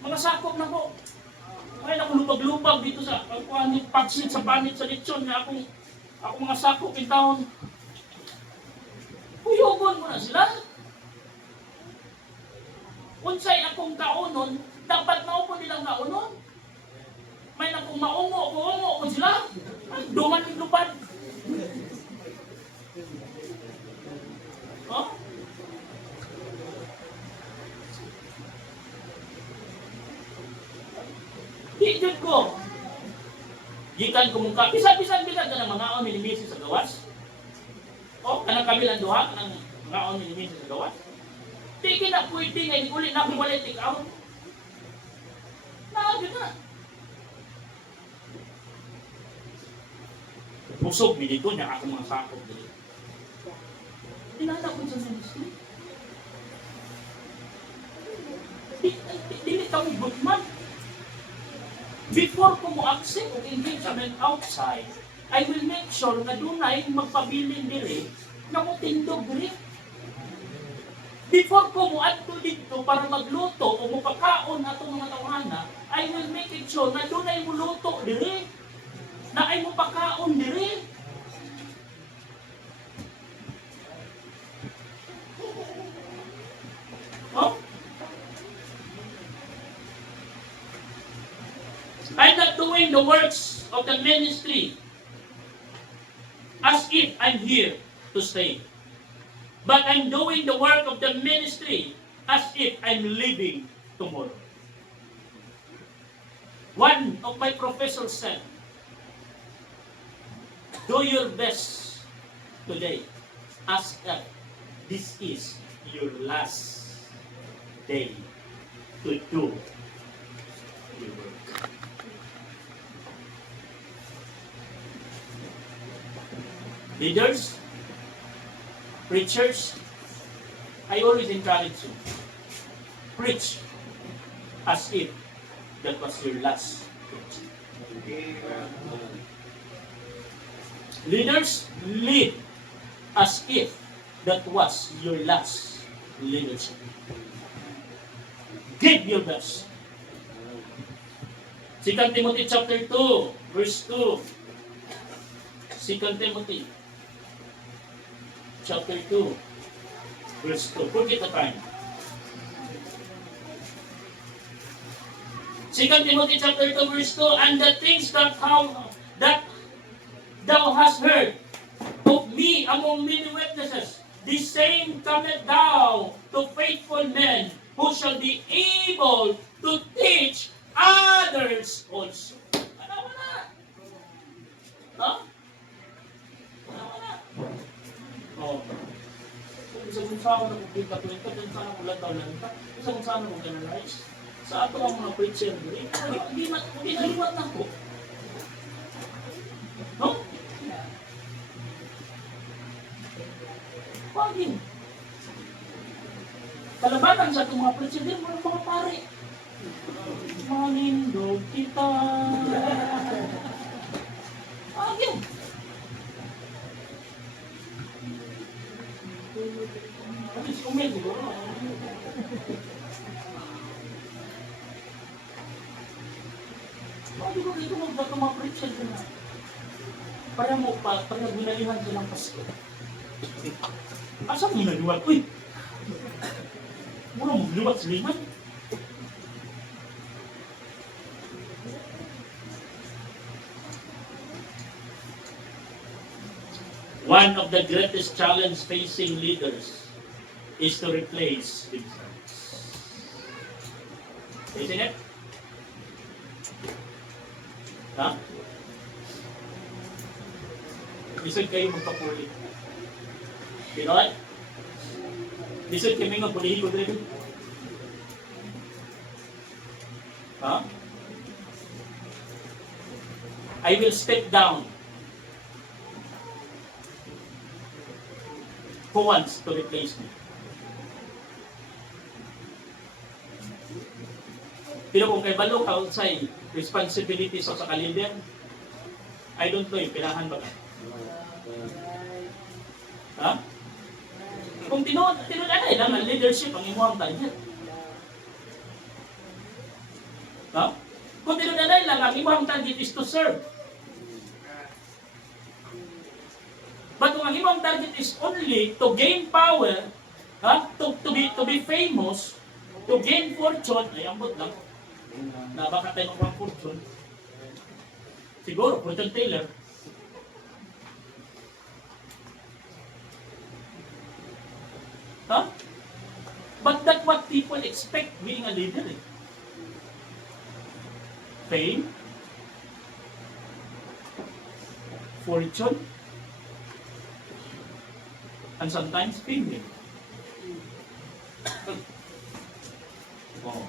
mga sakop na ko. Ay, nakulupag-lupag dito sa pagsit sa panit sa lechon na ako mga sakop in town. Kuyugon mo na sila. Unsay akong kaunon, dapat maupo nilang kaunon. May nakong maungo ko sila. Ay, duman yung lupad. Oh? Higit ko. Gikan ko mungka. Bisan ka ng mga on minimisi sa gawas. O, kanang kabilang duha, kanang mga on minimisi sa gawas. Di na pwede nga, ulit na akong walit ikaw. Naagin na. Busog, binito niya ako mga sakot dito. Tinala ko sa ministry. Dili kami good man. Before ko mo accept o engagement outside, I will make sure na dunay magpabiling diri na mo tindog diri. Before ko mo adto dito para magluto o mo pagkaon atong mga tawhana, I will make it sure na dunay mo luto diri. Na ay mo pagkaon diri. Oh? I'm not doing the works of the ministry as if I'm here to stay. But I'm doing the work of the ministry as if I'm leaving tomorrow. One of my professors said, do your best today as if this is your last day to do your work. Leaders, preachers, I always encourage you. Preach as if that was your last preaching. Leaders, lead as if that was your last leadership. Give your best. 2 Timothy chapter 2, verse 2. 2 Timothy chapter 2, verse 2. Forget the time. 2 Timothy chapter 2, verse 2. And the things that thou hast heard of me among many witnesses, the same cometh thou to faithful men who shall be able to teach others also. Ano na? Huh? Oh. Isang usawa na kung kita ko ito, dun sana ko lantaw lang ito. Isang usawa na kung ganalize. Sa ato ang mga preacher, hindi naliwat na ko. No? Pagin. Kalabatan sa itong mga preacher, din mga pare. Malindog kita. Pagin. Habis umil siguro. Bakit ko dito magbato mga preacher ko na? Para ginalihan silang Pasko. Asa mo ginaliwan? Uy! Muna mo ginaliwan sa liman? One of the greatest challenges facing leaders is to replace themselves. Isn't it? Ha? Bisod kayo magpapuli. Pinoy? Bisod kami magpulihin ko rin. Ha? I will step down. Who wants to replace me? Pero kung kay balo ka unsay responsibility sa ka-leader, I don't know, pinahan ba ka? Ha? Kung tinulanay lang ang leadership ang imuhang target. Ha? Kung tinulanay lang ang imuhang target is to serve. But kung ang imuhang target is only to gain power, to be famous, to gain fortune, ay ambot lang. Na baka tayo ng fortune. Siguro, fortune teller. But that's what people expect being a leader. Fame, fortune, and sometimes female. Oh.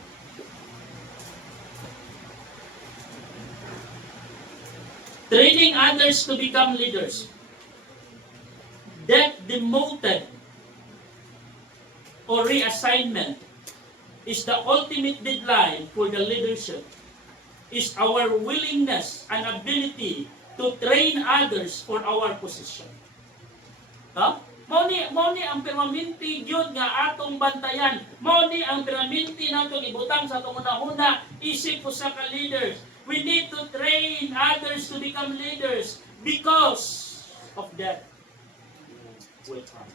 Training others to become leaders. That demoted or reassignment is the ultimate deadline for the leadership. Is our willingness and ability to train others for our position. Mao ni ang permanente gyud nga atong bantayan. Mao ni ang permanente natong ibutang sa atong una-una isip ko sa ka-leaders. We need to train others to become leaders because of that will come.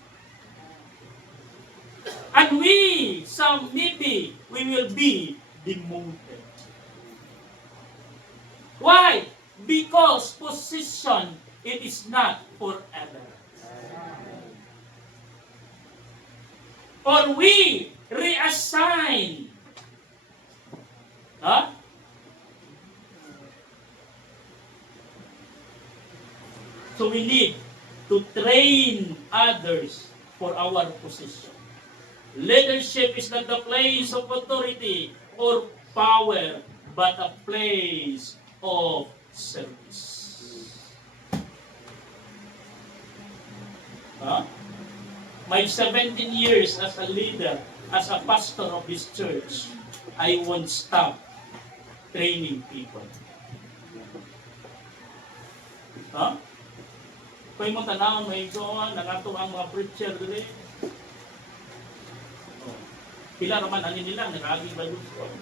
And maybe we will be demoted. Why? Because position, it is not forever. Or we reassign. So we need to train others for our position. Leadership is not the place of authority or power, but a place of service. My 17 years as a leader, as a pastor of this church, I won't stop training people. Kung mo tanawon, may doon, nangato ang mga preacher dili. Pila naman ani nila, nag-agi Bible school.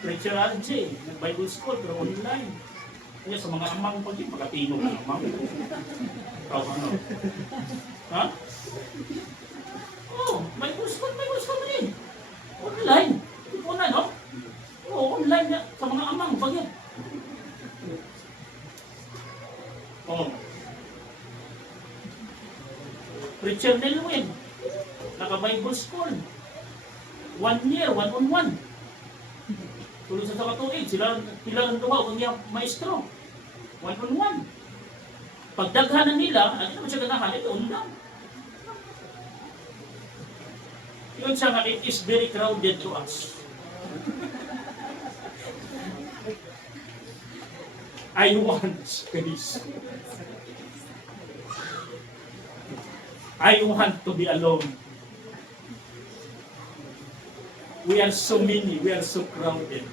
Preacher RJ, nag-Bible school, pero online. Kaya sa mga amang pag yun, magkatino ka amang. Ano? Bible school rin. Online. Una, no? Online na, sa mga amang pag yun. Preacher Nelwin, naka-Bible school. 1 year, 1-on-1. Tuloy sa katuig, sila ang tuwa, niya maestro. 1-on-1. Pagdaghanan nila, ano naman siya ganahan, ito undang. Yun siya nga, it is very crowded to us. I want space. I want to be alone. We are so many, we are so crowded.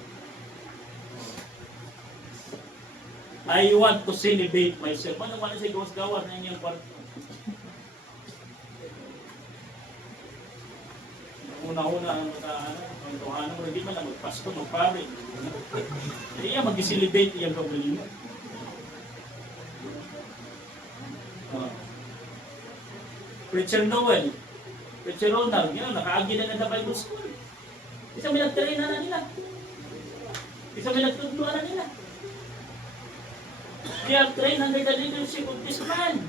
I want to celebrate myself. Ano man siya gawas-gawas na inyong kwarto? Una-una ang tuhanan mo, hindi man lang magpasto, magpari. Iya mag-celebrate iyang problema. Preacher Noel, Preacher Ronald, nakaagi na sa Bible School. Isa may nag-train na nila. Isa may nagtutluan na nila. They are trained under the leadership of this man.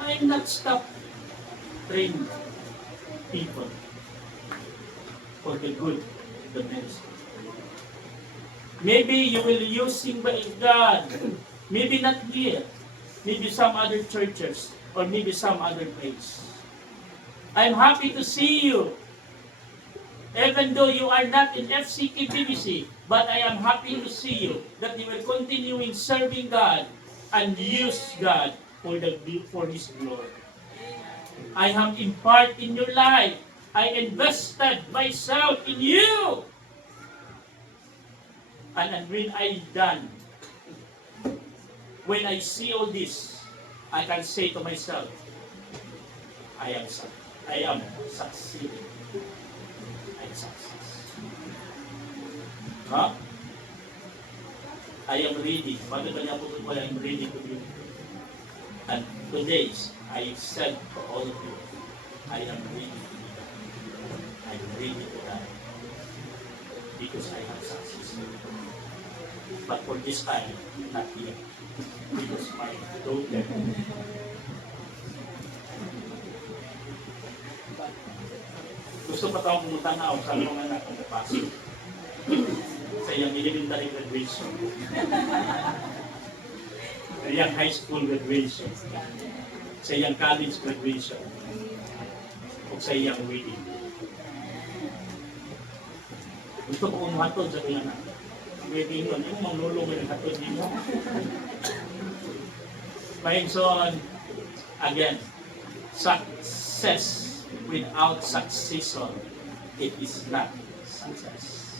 I'm not stop training people for the good of the ministry. Maybe you will using by God. Maybe not here. Maybe some other churches or maybe some other place. I'm happy to see you Even though you are not in FCK PBC, but I am happy to see you that you will continue in serving God and use God for His glory. I have imparted in your life. I invested myself in you. And when I done, when I see all this, I can say to myself, I am succeeding. I am success. Huh? I am ready. Bakit ba niya po I am ready to be? And today, I said to all of you, I am ready to be. I am ready to die. Because I have success. But for this time, not yet. Because my daughter gusto pa taong pumunta na ako sa mga anak ng Pasig sa iyang elementary graduation, sa iyang high school graduation, sa iyang college graduation, o sa iyang wedding. Gusto ko kong hatod sa mga anak. Wedding nun, yung manglulong ng hatod niyo. Mahinson, again, success without succession, it is not success.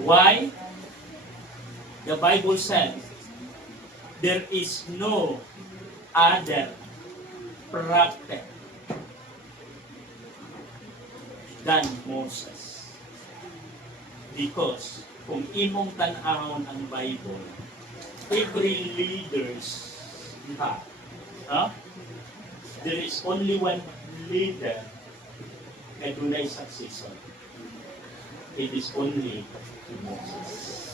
Why? The Bible said, there is no other prophet than Moses. Because kung imong tan-ahon ang Bible, every leaders there is only one leader na dunay succession. It is only Moses.